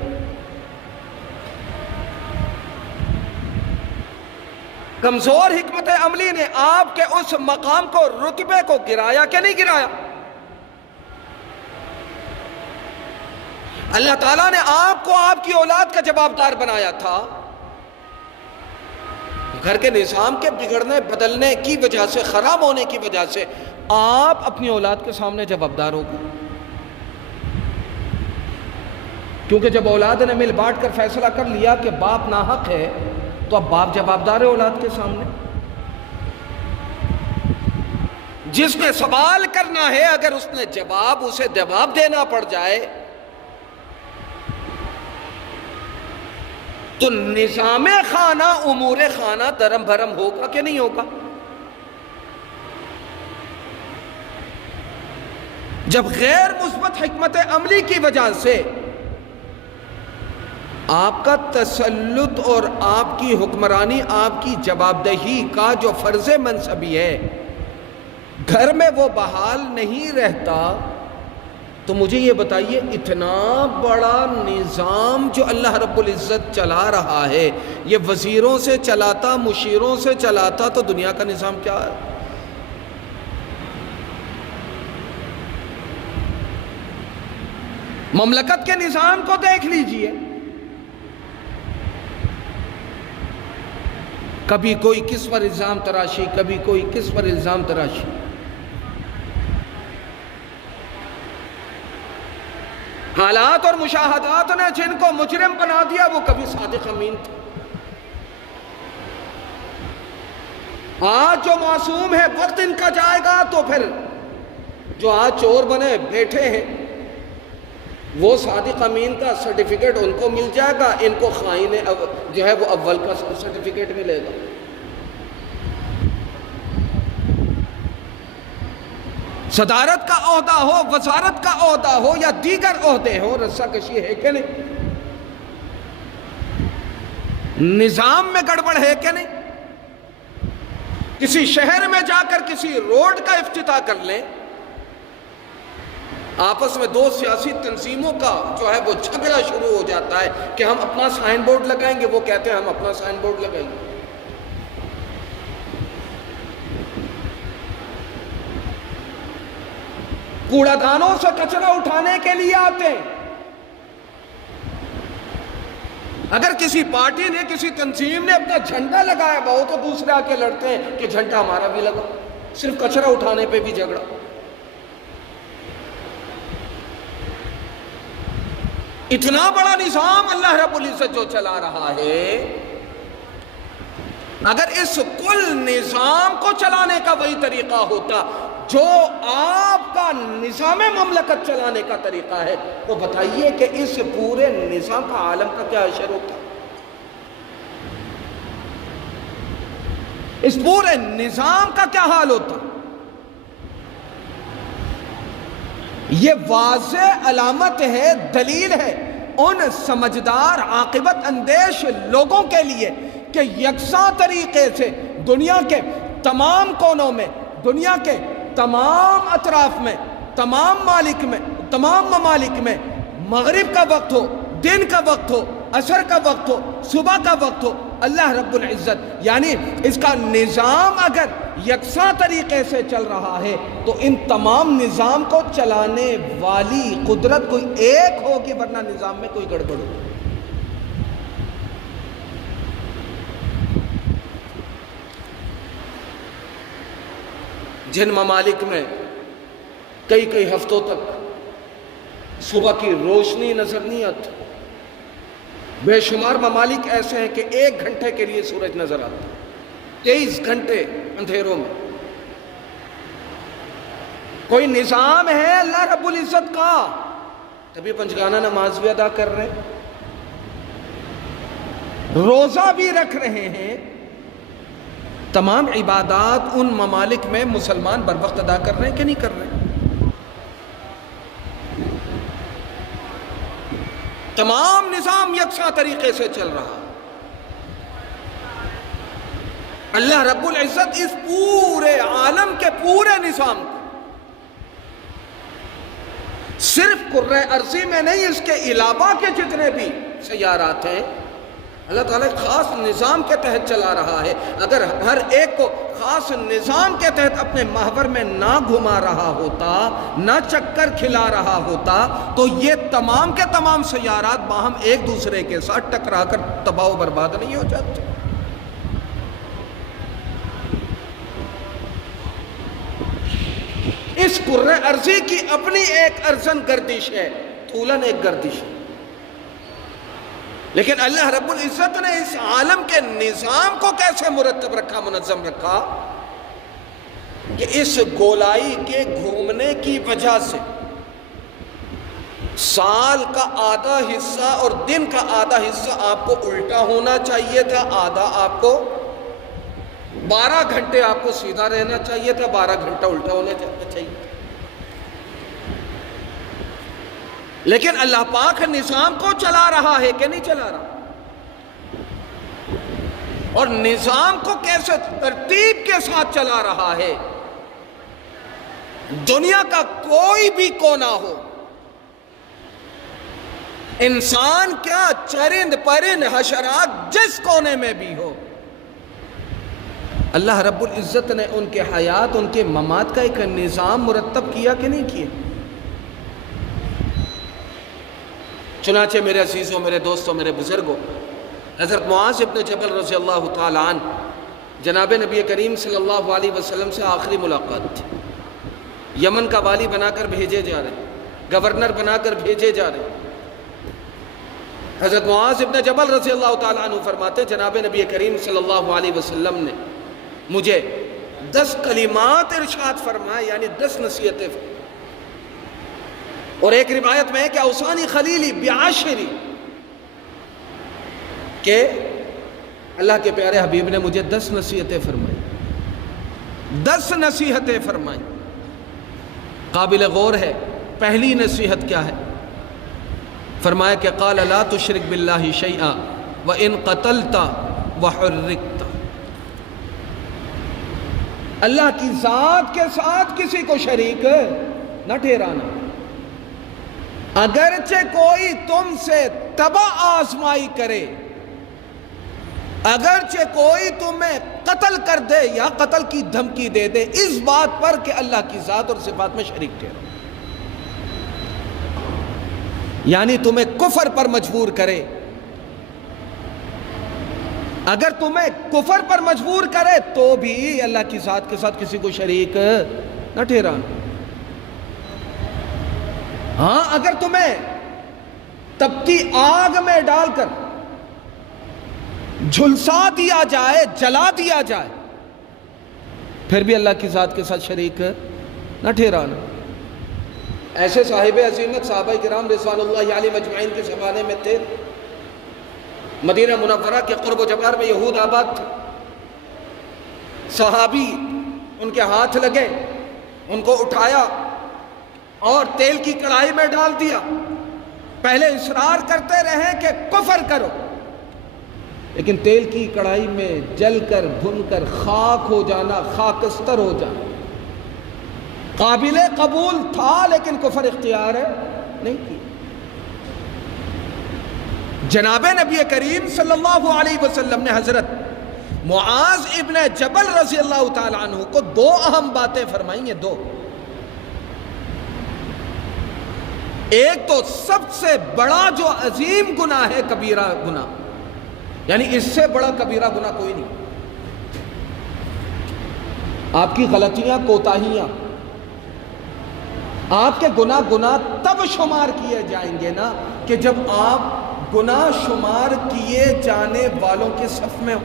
کمزور حکمت عملی نے آپ کے اس مقام کو، رتبے کو گرایا کہ نہیں گرایا؟ اللہ تعالیٰ نے آپ کو آپ کی اولاد کا جوابدار بنایا تھا. گھر کے نظام کے بگڑنے بدلنے کی وجہ سے، خراب ہونے کی وجہ سے آپ اپنی اولاد کے سامنے جوابدار ہو گئے. کیونکہ جب اولاد نے مل بانٹ کر فیصلہ کر لیا کہ باپ ناحق ہے تو اب باپ جوابدار ہے اولاد کے سامنے. جس نے سوال کرنا ہے، اگر اس نے اسے جواب دینا پڑ جائے تو نظام خانہ، امور خانہ درم بھرم ہوگا کہ نہیں ہوگا؟ جب غیر مثبت حکمت عملی کی وجہ سے آپ کا تسلط اور آپ کی حکمرانی، آپ کی جوابدہی کا جو فرض منصبی ہے، گھر میں وہ بحال نہیں رہتا، تو مجھے یہ بتائیے اتنا بڑا نظام جو اللہ رب العزت چلا رہا ہے، یہ وزیروں سے چلاتا، مشیروں سے چلاتا، تو دنیا کا نظام کیا ہے؟ مملکت کے نظام کو دیکھ لیجئے. کبھی کوئی کس پر الزام تراشی، کبھی کوئی کس پر الزام تراشی. حالات اور مشاہدات نے جن کو مجرم بنا دیا وہ کبھی صادق امین تھے. آج جو معصوم ہے، وقت ان کا جائے گا تو پھر جو آج چور بنے بیٹھے ہیں وہ صادق امین کا سرٹیفکیٹ ان کو مل جائے گا، ان کو خائن جو ہے وہ اول کا سرٹیفکیٹ ملے گا. صدارت کا عہدہ ہو، وزارت کا عہدہ ہو یا دیگر عہدے ہو، رسہ کشی ہے کہ نہیں؟ نظام میں گڑبڑ ہے کہ نہیں؟ کسی شہر میں جا کر کسی روڈ کا افتتاح کر لیں، آپس میں دو سیاسی تنظیموں کا جو ہے وہ جھگڑا شروع ہو جاتا ہے کہ ہم اپنا سائن بورڈ لگائیں گے، وہ کہتے ہیں ہم اپنا سائن بورڈ لگائیں گے. کوڑا دانوں سے کچرا اٹھانے کے لیے آتے ہیں، اگر کسی پارٹی نے کسی تنظیم نے اپنا جھنڈا لگایا ہوا ہو تو دوسرے آ کے لڑتے ہیں کہ جھنڈا ہمارا بھی لگا، صرف کچرا اٹھانے پہ بھی جھگڑا۔ اتنا بڑا نظام اللہ رب العزت جو چلا رہا ہے، اگر اس کل نظام کو چلانے کا وہی طریقہ ہوتا جو آپ کا نظام مملکت چلانے کا طریقہ ہے، تو بتائیے کہ اس پورے نظام کا عالم کا کیا اثر ہوتا؟ اس پورے نظام کا کیا حال ہوتا؟ یہ واضح علامت ہے، دلیل ہے ان سمجھدار عاقبت اندیش لوگوں کے لیے کہ یکساں طریقے سے دنیا کے تمام کونوں میں، دنیا کے تمام اطراف میں، تمام ممالک میں مغرب کا وقت ہو، دن کا وقت ہو، عصر کا وقت ہو، صبح کا وقت ہو، اللہ رب العزت یعنی اس کا نظام اگر یکساں طریقے سے چل رہا ہے تو ان تمام نظام کو چلانے والی قدرت کوئی ایک ہوگی، ورنہ نظام میں کوئی گڑبڑ ہوگی۔ جن ممالک میں کئی ہفتوں تک صبح کی روشنی نظر نہیں آتی، بے شمار ممالک ایسے ہیں کہ 1 گھنٹے کے لیے سورج نظر آتا ہے، 23 گھنٹے اندھیروں میں۔ کوئی نظام ہے اللہ رب العزت کا، تبھی پنجگانہ نماز بھی ادا کر رہے ہیں، روزہ بھی رکھ رہے ہیں، تمام عبادات ان ممالک میں مسلمان بر وقت ادا کر رہے ہیں کہ نہیں کر رہے ہیں؟ تمام نظام یکساں طریقے سے چل رہا۔ اللہ رب العزت اس پورے عالم کے پورے نظام کو صرف کرۂ ارضی میں نہیں، اس کے علاوہ کے جتنے بھی سیارات ہیں اللہ تعالیٰ خاص نظام کے تحت چلا رہا ہے۔ اگر ہر ایک کو خاص نظام کے تحت اپنے محور میں نہ گھما رہا ہوتا، نہ چکر کھلا رہا ہوتا، تو یہ تمام کے تمام سیارات باہم ایک دوسرے کے ساتھ ٹکرا کر تباہ و برباد نہیں ہو جاتے۔ اس کرۂ ارضی کی اپنی ایک ارزن گردش ہے، طولن ایک گردش ہے، لیکن اللہ رب العزت نے اس عالم کے نظام کو کیسے مرتب رکھا، منظم رکھا کہ اس گولائی کے گھومنے کی وجہ سے سال کا آدھا حصہ اور دن کا آدھا حصہ آپ کو الٹا ہونا چاہیے تھا، آدھا آپ کو 12 گھنٹے آپ کو سیدھا رہنا چاہیے تھا، 12 گھنٹہ الٹا ہونا چاہیے تھا۔ لیکن اللہ پاک نظام کو چلا رہا ہے کہ نہیں چلا رہا؟ اور نظام کو کیسے ترتیب کے ساتھ چلا رہا ہے؟ دنیا کا کوئی بھی کونا ہو، انسان کیا، چرند پرند حشرات جس کونے میں بھی ہو، اللہ رب العزت نے ان کے حیات، ان کے ممات کا ایک نظام مرتب کیا کہ نہیں کیا؟ چنانچہ میرے عزیزوں، میرے دوستوں، میرے بزرگوں، حضرت معاذ ابن جبل رضی اللہ تعالی عنہ جناب نبی کریم صلی اللہ علیہ وسلم سے آخری ملاقات تھی۔ یمن کا والی بنا کر بھیجے جا رہے، گورنر بنا کر بھیجے جا رہے۔ حضرت معاذ ابن جبل رضی اللہ تعالی عنہ فرماتے جناب نبی کریم صلی اللہ علیہ وسلم نے مجھے 10 کلمات ارشاد فرمائے، یعنی 10 نصیحتیں فرمائے، اور ایک روایت میں ہے کہ اوصانی خلیلی بعشری، کہ اللہ کے پیارے حبیب نے مجھے 10 نصیحتیں فرمائی، 10 نصیحتیں فرمائی۔ قابل غور ہے، پہلی نصیحت کیا ہے؟ فرمایا کہ قال لا تشرک باللہ شیئا وان قتلت وحرکت، اللہ کی ذات کے ساتھ کسی کو شریک نہ ٹھہرانا، اگرچہ کوئی تم سے تباہ آزمائی کرے، اگرچہ کوئی تمہیں قتل کر دے یا قتل کی دھمکی دے دے، اس بات پر کہ اللہ کی ذات اور صفات میں شریک ٹھہرو، یعنی تمہیں کفر پر مجبور کرے، اگر تمہیں کفر پر مجبور کرے تو بھی اللہ کی ذات کے ساتھ کسی کو شریک نہ ٹھہرانا۔ ہاں اگر تمہیں تپتی آگ میں ڈال کر جھلسا دیا جائے، جلا دیا جائے، پھر بھی اللہ کی ذات کے ساتھ شریک نہ ٹھہرانا۔ ایسے صاحب عظیمت صحابہ کرام رضوان اللہ علیہ مجمعین کے زمانے میں تھے۔ مدینہ منورہ کے قرب و جوار میں یہود آباد تھے۔ صحابی ان کے ہاتھ لگے، ان کو اٹھایا اور تیل کی کڑھائی میں ڈال دیا۔ پہلے اصرار کرتے رہے کہ کفر کرو، لیکن تیل کی کڑھائی میں جل کر بھن کر خاک ہو جانا، خاکستر ہو جانا قابل قبول تھا، لیکن کفر اختیار نہیں کیا۔ جناب نبی کریم صلی اللہ علیہ وسلم نے حضرت معاذ ابن جبل رضی اللہ تعالی عنہ کو دو اہم باتیں فرمائی ہیں، دو۔ ایک تو سب سے بڑا جو عظیم گناہ ہے کبیرہ گناہ، یعنی اس سے بڑا کبیرہ گناہ کوئی نہیں۔ آپ کی غلطیاں، کوتاہیاں، آپ کے گناہ تب شمار کیے جائیں گے نا کہ جب آپ گناہ شمار کیے جانے والوں کے صف میں ہو۔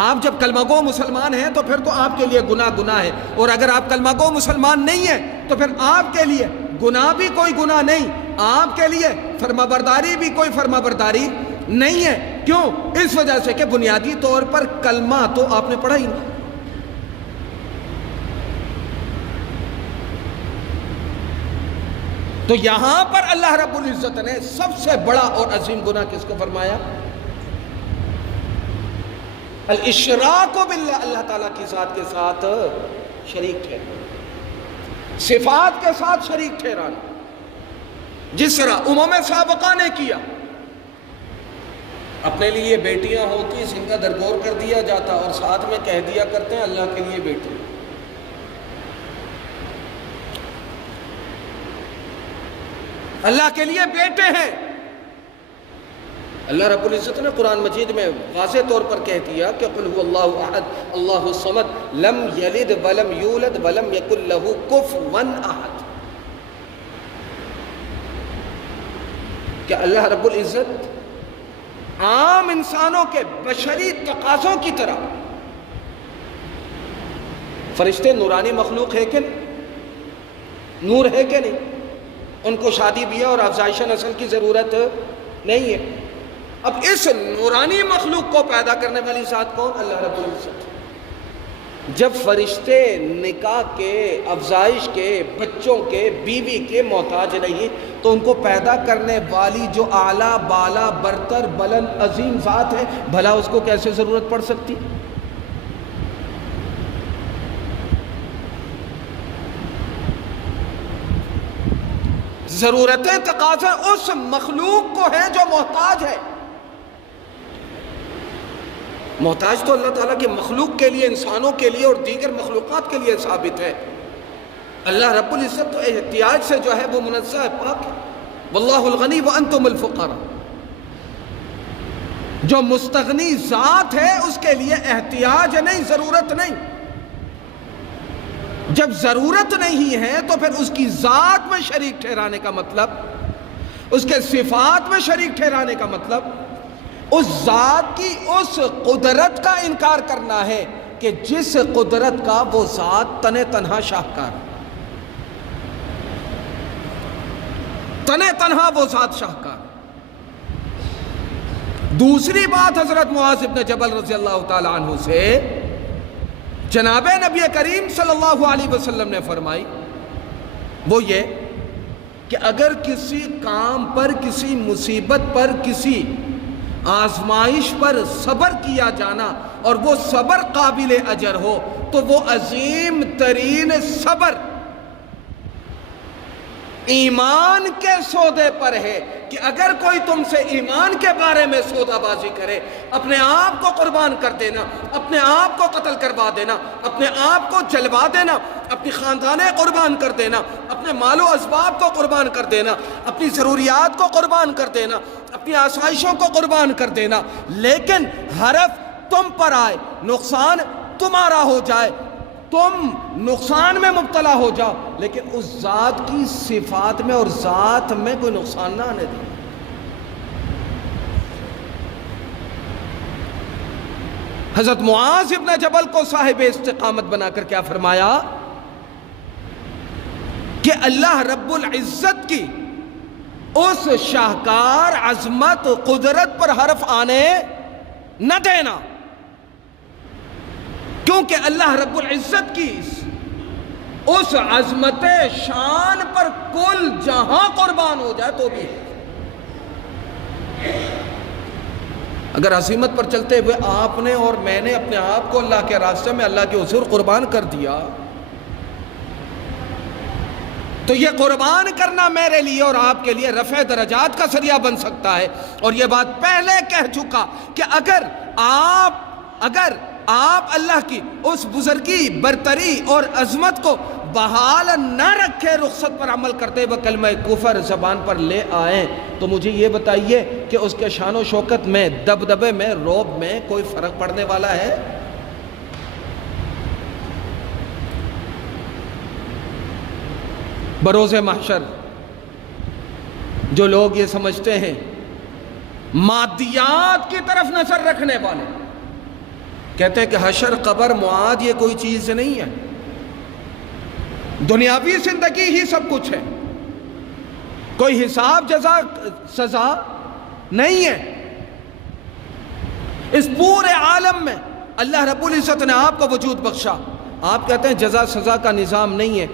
آپ جب کلمہ گو مسلمان ہیں تو پھر تو آپ کے لیے گناہ ہے، اور اگر آپ کلمہ گو مسلمان نہیں ہیں تو پھر آپ کے لیے گناہ بھی کوئی گناہ نہیں، آپ کے لیے فرما برداری بھی کوئی فرما برداری نہیں ہے۔ کیوں؟ اس وجہ سے کہ بنیادی طور پر کلمہ تو آپ نے پڑھا ہی نہیں۔ تو یہاں پر اللہ رب العزت نے سب سے بڑا اور عظیم گناہ کس کو فرمایا؟ الاشراک باللہ، اللہ تعالیٰ کی ذات کے ساتھ شریک ٹھہرانا، صفات کے ساتھ شریک ٹھہرانا، جس طرح امم سابقہ نے کیا۔ اپنے لیے بیٹیاں ہوتی، ان کا درگور کر دیا جاتا اور ساتھ میں کہہ دیا کرتے ہیں اللہ کے لیے بیٹی۔ اللہ کے لیے بیٹے ہیں۔ اللہ رب العزت نے قرآن مجید میں واضح طور پر کہہ دیا کہ قل هو اللہ احد اللہ الصمد لم یلد ولم یولد ولم یکن لہ کفوا احد، کہ اللہ رب العزت عام انسانوں کے بشری تقاضوں کی طرح، فرشتے نورانی مخلوق ہے کہ نہیں؟ نور ہے کہ نہیں؟ ان کو شادی بیاہ اور افزائش نسل کی ضرورت نہیں ہے۔ اب اس نورانی مخلوق کو پیدا کرنے والی ذات کون؟ اللہ رب العزت۔ جب فرشتے نکاح کے، افزائش کے، بچوں کے، بیوی کے محتاج نہیں تو ان کو پیدا کرنے والی جو اعلیٰ بالا برتر بلند عظیم ذات ہے، بھلا اس کو کیسے ضرورت پڑ سکتی؟ ضرورتیں تقاضے اس مخلوق کو ہیں جو محتاج ہے۔ محتاج تو اللہ تعالیٰ کی مخلوق کے لیے، انسانوں کے لیے اور دیگر مخلوقات کے لیے ثابت ہے۔ اللہ رب العزت تو احتیاج سے جو ہے وہ منزہ ہے، پاک ہے۔ واللہ الغنی وانتم الفقراء۔ جو مستغنی ذات ہے اس کے لیے احتیاج نہیں، ضرورت نہیں۔ جب ضرورت نہیں ہے تو پھر اس کی ذات میں شریک ٹھہرانے کا مطلب، اس کے صفات میں شریک ٹھہرانے کا مطلب اس ذات کی اس قدرت کا انکار کرنا ہے کہ جس قدرت کا وہ ذات تن تنہا شاہکار، تن تنہا وہ ذات شاہکار۔ دوسری بات حضرت معاذ بن جبل رضی اللہ تعالی عنہ سے جناب نبی کریم صلی اللہ علیہ وسلم نے فرمائی، وہ یہ کہ اگر کسی کام پر، کسی مصیبت پر، کسی آزمائش پر صبر کیا جانا اور وہ صبر قابل اجر ہو تو وہ عظیم ترین صبر ایمان کے سودے پر ہے کہ اگر کوئی تم سے ایمان کے بارے میں سودا بازی کرے، اپنے آپ کو قربان کر دینا، اپنے آپ کو قتل کروا دینا، اپنے آپ کو جلوا دینا، اپنی خاندانیں قربان کر دینا، اپنے مال و اسباب کو قربان کر دینا، اپنی ضروریات کو قربان کر دینا، اپنی آسائشوں کو قربان کر دینا، لیکن حرف تم پر آئے، نقصان تمہارا ہو جائے، تم نقصان میں مبتلا ہو جاؤ، لیکن اس ذات کی صفات میں اور ذات میں کوئی نقصان نہ آنے دیں۔ حضرت معاذ ابن جبل کو صاحب استقامت بنا کر کیا فرمایا کہ اللہ رب العزت کی اس شاہکار عظمت قدرت پر حرف آنے نہ دینا، کیونکہ اللہ رب العزت کی اس عظمت شان پر کل جہاں قربان ہو جائے تو بھی، اگر عظمت پر چلتے ہوئے آپ نے اور میں نے اپنے آپ کو اللہ کے راستے میں اللہ کے حضور قربان کر دیا، تو یہ قربان کرنا میرے لیے اور آپ کے لیے رفع درجات کا ذریعہ بن سکتا ہے۔ اور یہ بات پہلے کہہ چکا کہ اگر آپ اللہ کی اس بزرگی، برتری اور عظمت کو بحال نہ رکھے، رخصت پر عمل کرتے ہوئے کلمہ کفر زبان پر لے آئیں، تو مجھے یہ بتائیے کہ اس کے شان و شوکت میں، دبدبے میں، رعب میں کوئی فرق پڑنے والا ہے؟ بروز محشر جو لوگ یہ سمجھتے ہیں، مادیات کی طرف نظر رکھنے والے کہتے ہیں کہ حشر، قبر، معاد یہ کوئی چیز نہیں ہے، دنیاوی زندگی ہی سب کچھ ہے، کوئی حساب، جزا، سزا نہیں ہے۔ اس پورے عالم میں اللہ رب العزت نے آپ کو وجود بخشا، آپ کہتے ہیں جزا سزا کا نظام نہیں ہے۔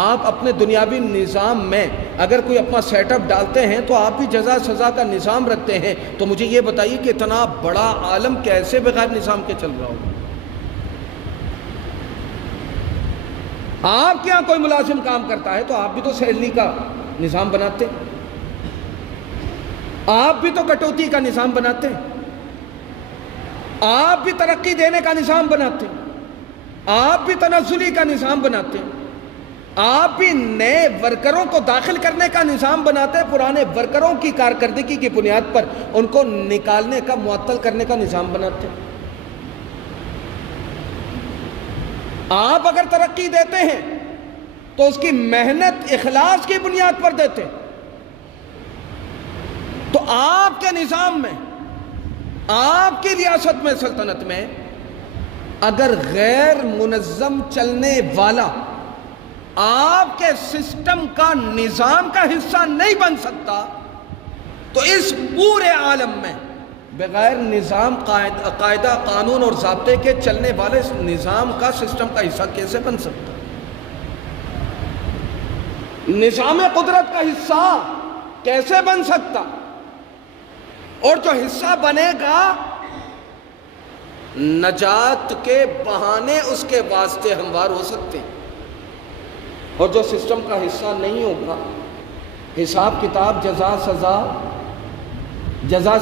آپ اپنے دنیاوی نظام میں اگر کوئی اپنا سیٹ اپ ڈالتے ہیں تو آپ بھی جزا سزا کا نظام رکھتے ہیں، تو مجھے یہ بتائیے کہ اتنا بڑا عالم کیسے بغیر نظام کے چل رہا ہو؟ آپ کے یہاں کوئی ملازم کام کرتا ہے تو آپ بھی تو سیلری کا نظام بناتے ہیں، آپ بھی تو کٹوتی کا نظام بناتے ہیں، آپ بھی ترقی دینے کا نظام بناتے ہیں، آپ بھی تنزلی کا نظام بناتے ہیں، آپ بھی نئے ورکروں کو داخل کرنے کا نظام بناتے ہیں، پرانے ورکروں کی کارکردگی کی بنیاد پر ان کو نکالنے کا، معطل کرنے کا نظام بناتے ہیں۔ آپ اگر ترقی دیتے ہیں تو اس کی محنت اخلاص کی بنیاد پر دیتے ہیں، تو آپ کے نظام میں، آپ کی ریاست میں، سلطنت میں اگر غیر منظم چلنے والا آپ کے سسٹم کا، نظام کا حصہ نہیں بن سکتا، تو اس پورے عالم میں بغیر نظام، قاعدہ، قانون اور ضابطے کے چلنے والے اس نظام کا، سسٹم کا حصہ کیسے بن سکتا؟ نظام قدرت کا حصہ کیسے بن سکتا؟ اور جو حصہ بنے گا، نجات کے بہانے اس کے واسطے ہموار ہو سکتے ہیں، اور جو سسٹم کا حصہ نہیں ہوگا، حساب کتاب، جزا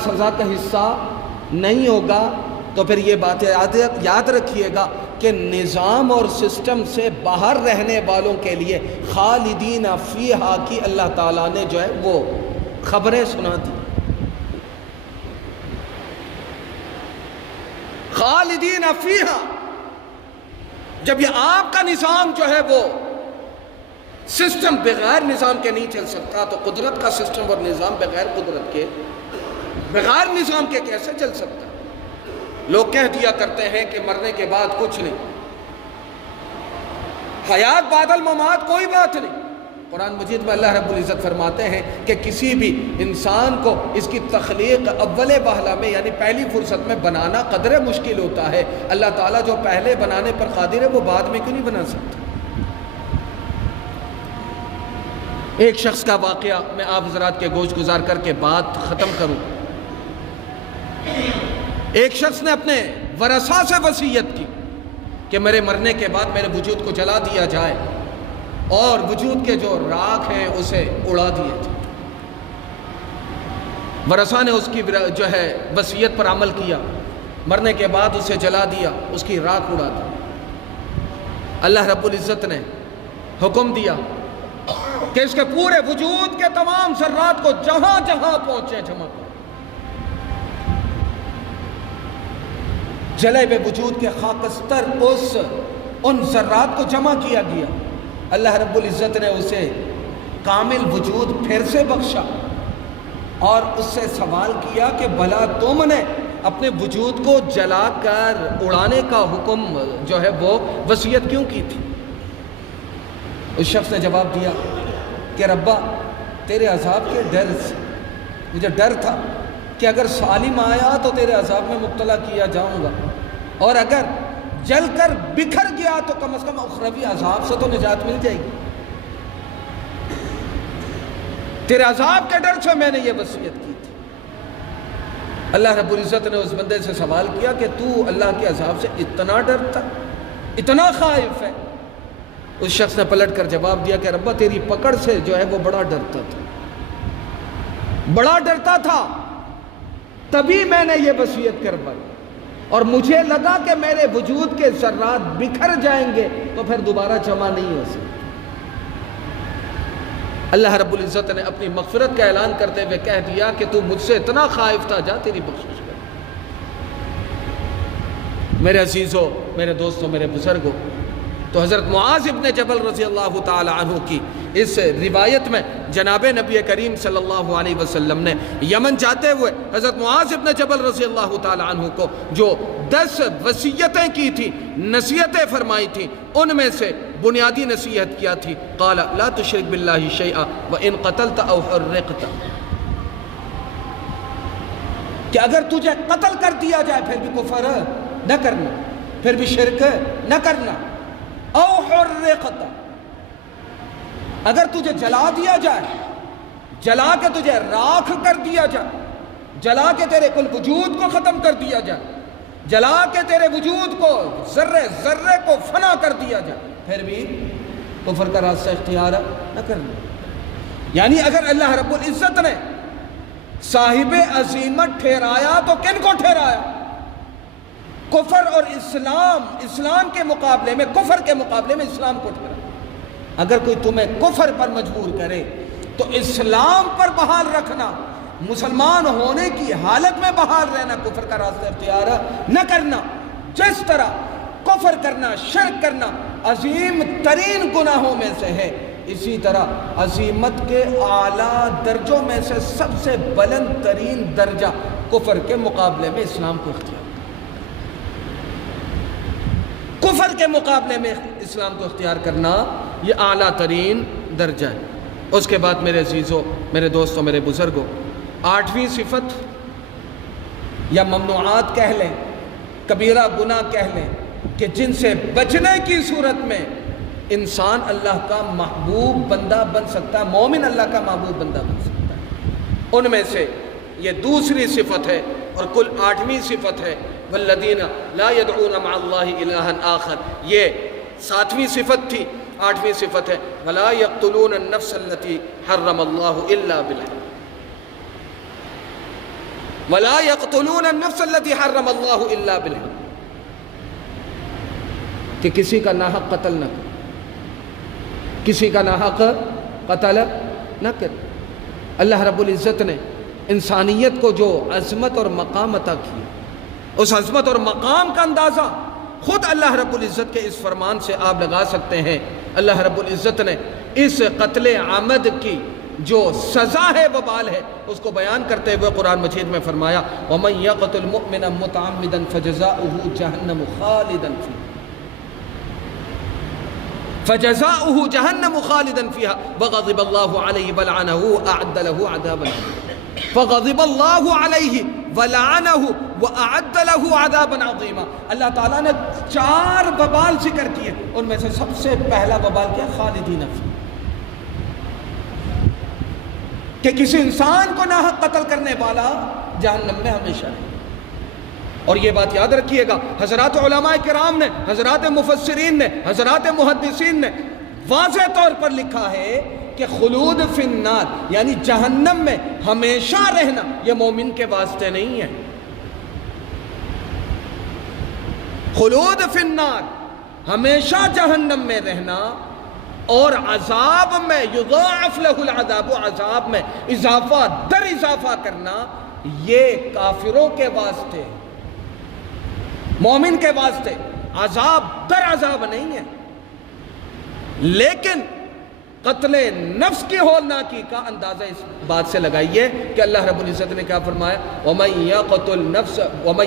سزا کا حصہ نہیں ہوگا، تو پھر یہ بات یاد رکھیے گا کہ نظام اور سسٹم سے باہر رہنے والوں کے لیے خالدین فیہا کی اللہ تعالیٰ نے جو ہے وہ خبریں سنا دی۔ خالدین فیہا، جب یہ آپ کا نظام جو ہے وہ سسٹم بغیر نظام کے نہیں چل سکتا، تو قدرت کا سسٹم اور نظام بغیر قدرت کے، بغیر نظام کے کیسے چل سکتا؟ لوگ کہہ دیا کرتے ہیں کہ مرنے کے بعد کچھ نہیں، حیات بعد الممات کوئی بات نہیں۔ قرآن مجید میں اللہ رب العزت فرماتے ہیں کہ کسی بھی انسان کو اس کی تخلیق اول بہلا میں، یعنی پہلی فرصت میں بنانا قدرے مشکل ہوتا ہے، اللہ تعالیٰ جو پہلے بنانے پر قادر ہے وہ بعد میں کیوں نہیں بنا سکتا؟ ایک شخص کا واقعہ میں آپ حضرات کے گوش گزار کر کے بات ختم کروں۔ ایک شخص نے اپنے ورثہ سے وصیت کی کہ میرے مرنے کے بعد میرے وجود کو جلا دیا جائے اور وجود کے جو راکھ ہیں اسے اڑا دیا جائے۔ ورثہ نے اس کی جو ہے وصیت پر عمل کیا، مرنے کے بعد اسے جلا دیا، اس کی راکھ اڑا دی۔ اللہ رب العزت نے حکم دیا کہ اس کے پورے وجود کے تمام ذرات کو جہاں جہاں پہنچے جمع کرو۔ جلے بے وجود کے خاکستر ان ذرات کو جمع کیا گیا، اللہ رب العزت نے اسے کامل وجود پھر سے بخشا اور اس سے سوال کیا کہ بھلا تم نے اپنے وجود کو جلا کر اڑانے کا حکم جو ہے وہ وصیت کیوں کی تھی؟ اس شخص نے جواب دیا کہ ربا تیرے عذاب کے ڈر سے مجھے ڈر تھا کہ اگر سالم آیا تو تیرے عذاب میں مبتلا کیا جاؤں گا، اور اگر جل کر بکھر گیا تو کم از کم اخروی عذاب سے تو نجات مل جائے گی۔ تیرے عذاب کے ڈر سے میں نے یہ وصیت کی تھی۔ اللہ رب العزت نے اس بندے سے سوال کیا کہ تو اللہ کے عذاب سے اتنا ڈرتا، اتنا خائف ہے؟ اس شخص نے پلٹ کر جواب دیا کہ ربا تیری پکڑ سے جو ہے وہ بڑا ڈرتا تھا، بڑا ڈرتا تھا، تبھی میں نے یہ وصیت کروائی، اور مجھے لگا کہ میرے وجود کے ذرات بکھر جائیں گے تو پھر دوبارہ جمع نہیں ہو سکتے۔ اللہ رب العزت نے اپنی مغفرت کا اعلان کرتے ہوئے کہہ دیا کہ تو مجھ سے اتنا خائف تھا، جا تیری بخشش کر۔ میرے عزیزوں، میرے دوستوں، میرے بزرگوں، تو حضرت معاذ ابن جبل رضی اللہ تعالی عنہ کی اس روایت میں جناب نبی کریم صلی اللہ علیہ وسلم نے یمن جاتے ہوئے حضرت معاذ ابن جبل رضی اللہ تعالی عنہ کو جو 10 وصیتیں کی تھی، نصیحتیں فرمائی تھیں، ان میں سے بنیادی نصیحت کیا تھی قال لا تشرک باللہ شیئا وان قتلت او حرقت، کہ اگر تجھے قتل کر دیا جائے پھر بھی کفر نہ کرنا، پھر بھی شرک نہ کرنا، او حرقت، اگر تجھے جلا دیا جائے، جلا کے تجھے راکھ کر دیا جائے، جلا کے تیرے کل وجود کو ختم کر دیا جائے، جلا کے تیرے وجود کو ذرے ذرے کو فنا کر دیا جائے، پھر بھی کفر کا راستہ اختیار نہ کرنا۔ یعنی اگر اللہ رب العزت نے صاحب عظیمت ٹھہرایا تو کن کو ٹھہرایا؟ کفر اور اسلام، اسلام کے مقابلے میں، کفر کے مقابلے میں اسلام کو ٹھہرایا۔ اگر کوئی تمہیں کفر پر مجبور کرے تو اسلام پر بحال رکھنا، مسلمان ہونے کی حالت میں بحال رہنا، کفر کا راستہ اختیار نہ کرنا۔ جس طرح کفر کرنا، شرک کرنا عظیم ترین گناہوں میں سے ہے، اسی طرح عظیمت کے اعلیٰ درجوں میں سے سب سے بلند ترین درجہ کفر کے مقابلے میں اسلام کو اختیار، کفر کے مقابلے میں اسلام کو اختیار کرنا یہ اعلیٰ ترین درجہ ہے۔ اس کے بعد میرے عزیزوں، میرے دوستوں، میرے بزرگوں، 8ویں صفت یا ممنوعات کہہ لیں، کبیرہ گناہ کہہ لیں، کہ جن سے بچنے کی صورت میں انسان اللہ کا محبوب بندہ بن سکتا ہے، مومن اللہ کا محبوب بندہ بن سکتا ہے، ان میں سے یہ دوسری صفت ہے اور کل 8ویں صفت ہے والذین لا يدعون مع اللہ الہا آخر، یہ 7ویں صفت تھی، 8ویں صفت ہے ولا يقتلون النفس التي حرم اللہ الا بالحق، ولا يقتلون النفس التي حرم اللہ الا بالحق، کہ کسی کا ناحق قتل نہ کرے، کسی کا ناحق قتل نہ کرے۔ اللہ رب العزت نے انسانیت کو جو عظمت اور مقام عطا کیا، اس عظمت اور مقام کا اندازہ خود اللہ رب العزت کے اس فرمان سے آپ لگا سکتے ہیں۔ اللہ رب العزت نے اس قتل عمد کی جو سزا ہے، وبال ہے، اس کو بیان کرتے ہوئے قرآن مجید میں فرمایا وَمَن يَقْتُلْ مُؤْمِنًا مُتَعَمِّدًا فَجَزَاؤُهُ جَهَنَّمُ خَالِدًا فِيهَا فَجَزَاؤُهُ جَهَنَّمُ خَالِدًا فِيهَا وَغَضِبَ اللَّهُ عَلَيْهِ وَلَعَنَهُ وَأَعَدَّ لَهُ عَذَابًا عَظِيمًا، فَغَضِبَ اللَّهُ عَلَيْهِ وَلَعَنَهُ وَأَعَدَّ لَهُ عَذَابًا عَظِيمًا۔ اللہ تعالیٰ نے 4 وبال ذکر کیے، ان میں سے سب سے پہلا وبال کیا؟ خالدین فیہ، کہ کسی انسان کو ناحق قتل کرنے والا جہنم میں ہمیشہ رہے۔ اور یہ بات یاد رکھیے گا، حضرات علماء کرام نے، حضرات مفسرین نے، حضرات محدثین نے واضح طور پر لکھا ہے کہ خلود فی النار یعنی جہنم میں ہمیشہ رہنا یہ مومن کے واسطے نہیں ہے۔ خلود فی النار ہمیشہ جہنم میں رہنا اور عذاب میں یضاعف لہ العذاب، عذاب میں اضافہ در اضافہ کرنا، یہ کافروں کے واسطے، مومن کے واسطے عذاب در عذاب نہیں ہے، لیکن قتل نفس کی ہولناکی کا اندازہ اس بات سے لگائیے کہ اللہ رب العزت نے کیا فرمایا، وَمَن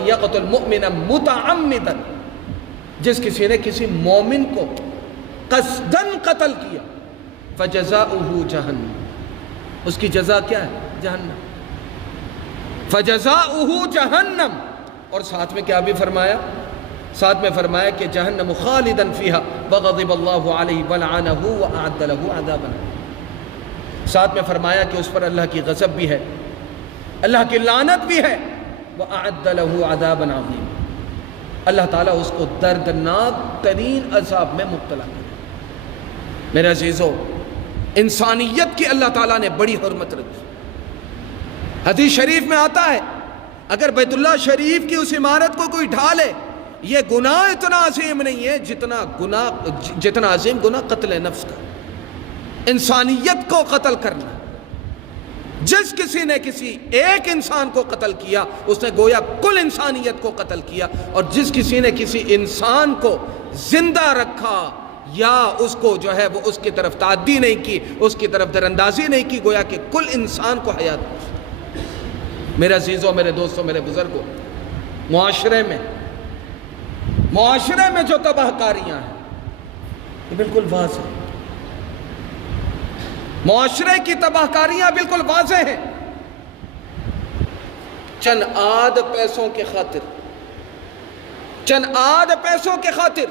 يَقْتُلْ مُؤْمِنًا مُتَعَمِّدًا، جس کسی نے کسی مومن کو قصداً قتل کیا، فَجَزَاؤُهُ جَہَنَّمْ، اس کی جزا کیا ہے؟ جہنم، فَجَزَاؤُهُ جَہَنَّمْ، اور ساتھ میں کیا بھی فرمایا؟ ساتھ میں فرمایا کہ جہنم خالداً فیہا وغضب اللہ علیہ ولعنہ واعد لہ عذابا، ساتھ میں فرمایا کہ اس پر اللہ کی غضب بھی ہے، اللہ کی لعنت بھی ہے، واعد لہ عذابا عظیما، اللہ تعالیٰ اس کو دردناک ترین عذاب میں مبتلا کرے۔ میرے عزیزو، انسانیت کی اللہ تعالیٰ نے بڑی حرمت رکھی۔ حدیث شریف میں آتا ہے اگر بیت اللہ شریف کی اس عمارت کو کوئی ڈھالے، یہ گناہ اتنا عظیم نہیں ہے جتنا عظیم گناہ قتل نفس کا، انسانیت کو قتل کرنا۔ جس کسی نے کسی ایک انسان کو قتل کیا، اس نے گویا کل انسانیت کو قتل کیا، اور جس کسی نے کسی انسان کو زندہ رکھا یا اس کو جو ہے وہ اس کی طرف تعدی نہیں کی، اس کی طرف دراندازی نہیں کی، گویا کہ کل انسان کو حیات بخشی۔ میرے عزیزوں، میرے دوستوں، میرے بزرگوں، معاشرے میں جو تباہ کاریاں ہیں یہ بالکل واضح ہیں، معاشرے کی تباہ کاریاں بالکل واضح ہیں۔ چند آدھ پیسوں کے خاطر،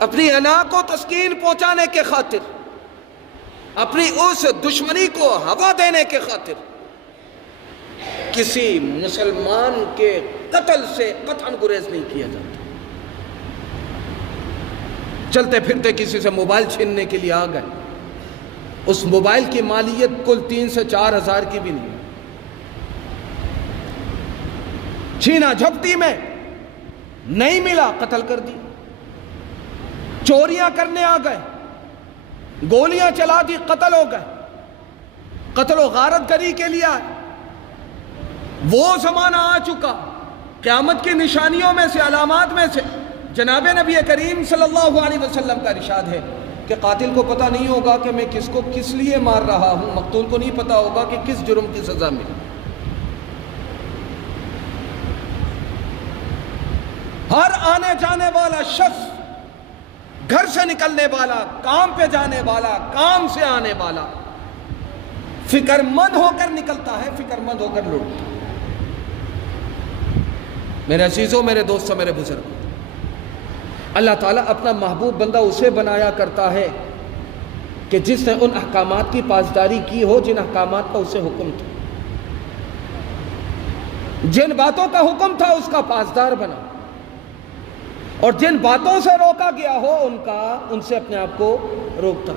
اپنی انا کو تسکین پہنچانے کے خاطر، اپنی اس دشمنی کو ہوا دینے کے خاطر کسی مسلمان کے قتل سے قطعاً گریز نہیں کیا جاتا۔ چلتے پھرتے کسی سے موبائل چھیننے کے لیے آ گئے، اس موبائل کی مالیت کل 3 سے 4 ہزار کی بھی نہیں، چھینا جھپٹی میں نہیں ملا، قتل کر دی۔ چوریاں کرنے آ گئے، گولیاں چلا دی، قتل ہو گئے۔ قتل و غارت گری کے لیے آئے۔ وہ زمانہ آ چکا، قیامت کی نشانیوں میں سے، علامات میں سے جناب نبی کریم صلی اللہ علیہ وسلم کا ارشاد ہے کہ قاتل کو پتہ نہیں ہوگا کہ میں کس کو کس لیے مار رہا ہوں، مقتول کو نہیں پتہ ہوگا کہ کس جرم کی سزا ملی۔ ہر آنے جانے والا شخص، گھر سے نکلنے والا، کام پہ جانے والا، کام سے آنے والا، فکر مند ہو کر نکلتا ہے، فکر مند ہو کر لوٹتا ہے۔ میرے عزیزوں، میرے دوستوں، میرے بزرگوں، اللہ تعالیٰ اپنا محبوب بندہ اسے بنایا کرتا ہے کہ جس نے ان احکامات کی پاسداری کی ہو جن احکامات کا اسے حکم تھا، جن باتوں کا حکم تھا اس کا پاسدار بنا، اور جن باتوں سے روکا گیا ہو ان سے اپنے آپ کو روکتا۔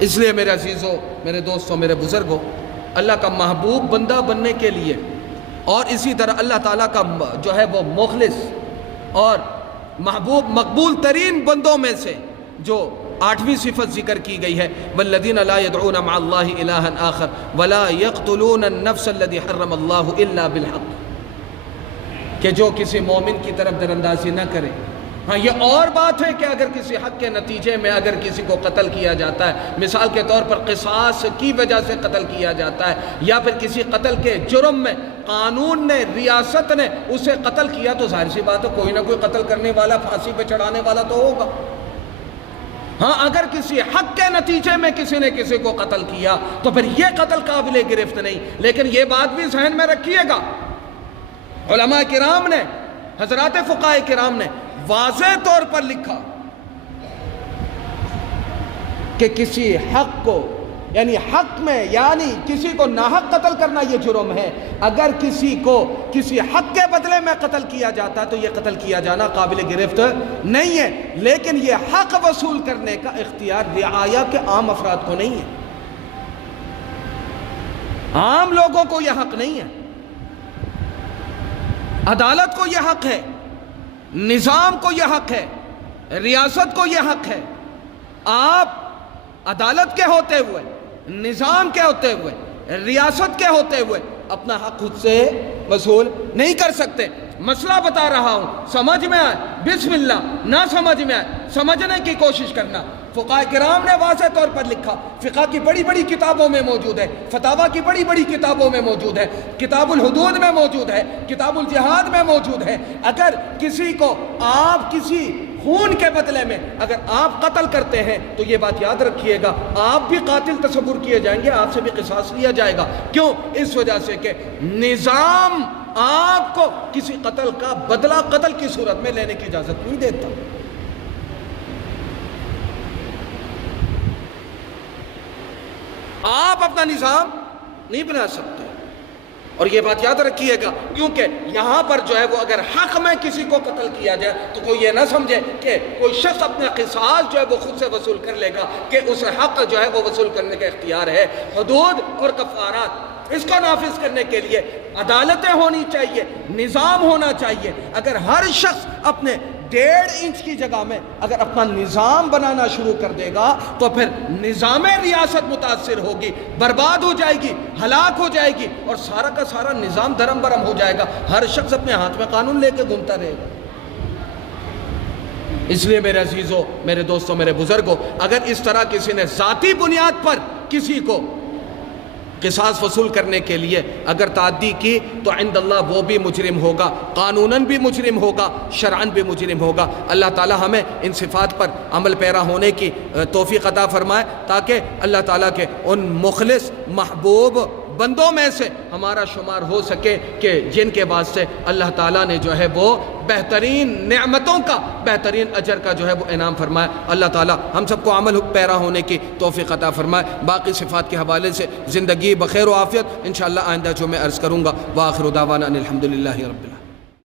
اس لیے میرے عزیزوں، میرے دوستوں، میرے بزرگوں، اللہ کا محبوب بندہ بننے کے لیے، اور اسی طرح اللہ تعالیٰ کا جو ہے وہ مخلص اور محبوب مقبول ترین بندوں میں سے جو 8ویں صفت ذکر کی گئی ہے، والذین لا يدعون مع اللہ الہا آخر ولا يقتلون النفس الذی حرم اللہ الا بالحق، کہ جو کسی مومن کی طرف دراندازی نہ کرے۔ ہاں، یہ اور بات ہے کہ اگر کسی حق کے نتیجے میں اگر کسی کو قتل کیا جاتا ہے، مثال کے طور پر قصاص کی وجہ سے قتل کیا جاتا ہے، یا پھر کسی قتل کے جرم میں قانون نے، ریاست نے اسے قتل کیا، تو ظاہر سی بات ہے کوئی نہ کوئی قتل کرنے والا، پھانسی پہ چڑھانے والا تو ہوگا۔ ہاں، اگر کسی حق کے نتیجے میں کسی نے کسی کو قتل کیا تو پھر یہ قتل قابل گرفت نہیں۔ لیکن یہ بات بھی ذہن میں رکھیے گا، علماء کرام نے، حضرات فقہاء کرام نے واضح طور پر لکھا کہ کسی حق کو، یعنی حق میں، یعنی کسی کو ناحق قتل کرنا یہ جرم ہے۔ اگر کسی کو کسی حق کے بدلے میں قتل کیا جاتا تو یہ قتل کیا جانا قابل گرفت نہیں ہے، لیکن یہ حق وصول کرنے کا اختیار رعایا کے عام افراد کو نہیں ہے، عام لوگوں کو یہ حق نہیں ہے۔ عدالت کو یہ حق ہے، نظام کو یہ حق ہے، ریاست کو یہ حق ہے۔ آپ عدالت کے ہوتے ہوئے، نظام کے ہوتے ہوئے، ریاست کے ہوتے ہوئے اپنا حق خود سے وصول نہیں کر سکتے۔ مسئلہ بتا رہا ہوں، سمجھ میں آئے بسم اللہ، نہ سمجھ میں آئے سمجھنے کی کوشش کرنا۔ فقہاء کرام نے واضح طور پر لکھا، فقہ کی بڑی بڑی کتابوں میں موجود ہے، فتاویٰ کی بڑی بڑی کتابوں میں موجود ہے، کتاب الحدود میں موجود ہے، کتاب الجہاد میں موجود ہے، اگر کسی کو آپ کسی خون کے بدلے میں اگر آپ قتل کرتے ہیں تو یہ بات یاد رکھیے گا، آپ بھی قاتل تصور کیے جائیں گے، آپ سے بھی قصاص لیا جائے گا۔ کیوں؟ اس وجہ سے کہ نظام آپ کو کسی قتل کا بدلہ قتل کی صورت میں لینے کی اجازت نہیں دیتا۔ آپ اپنا نظام نہیں بنا سکتے، اور یہ بات یاد رکھیے گا، کیونکہ یہاں پر جو ہے وہ اگر حق میں کسی کو قتل کیا جائے تو کوئی یہ نہ سمجھے کہ کوئی شخص اپنے قصاص جو ہے وہ خود سے وصول کر لے گا، کہ اس حق جو ہے وہ وصول کرنے کا اختیار ہے۔ حدود اور کفارات، اس کو نافذ کرنے کے لیے عدالتیں ہونی چاہیے، نظام ہونا چاہیے۔ اگر ہر شخص اپنے 1.5 انچ کی جگہ میں اگر اپنا نظام بنانا شروع کر دے گا تو پھر نظام ریاست متاثر ہوگی، برباد ہو جائے گی، ہلاک ہو جائے گی، اور سارا کا سارا نظام درم برم ہو جائے گا، ہر شخص اپنے ہاتھ میں قانون لے کے گھومتا رہے گا۔ اس لیے میرے عزیزوں، میرے دوستوں، میرے بزرگوں، اگر اس طرح کسی نے ذاتی بنیاد پر کسی کو قصاص وصول کرنے کے لیے اگر تعدی کی تو عند اللہ وہ بھی مجرم ہوگا، قانوناً بھی مجرم ہوگا، شرعاً بھی مجرم ہوگا۔ اللہ تعالی ہمیں ان صفات پر عمل پیرا ہونے کی توفیق عطا فرمائے، تاکہ اللہ تعالیٰ کے ان مخلص محبوب بندوں میں سے ہمارا شمار ہو سکے کہ جن کے واسطے اللہ تعالیٰ نے جو ہے وہ بہترین نعمتوں کا، بہترین اجر کا جو ہے وہ انعام فرمائے۔ اللہ تعالیٰ ہم سب کو عمل پیرا ہونے کی توفیق عطا فرمائے۔ باقی صفات کے حوالے سے زندگی بخیر و عافیت انشاءاللہ آئندہ جو میں عرض کروں گا۔ وآخر دعوانا ان الحمدللہ رب العالمین۔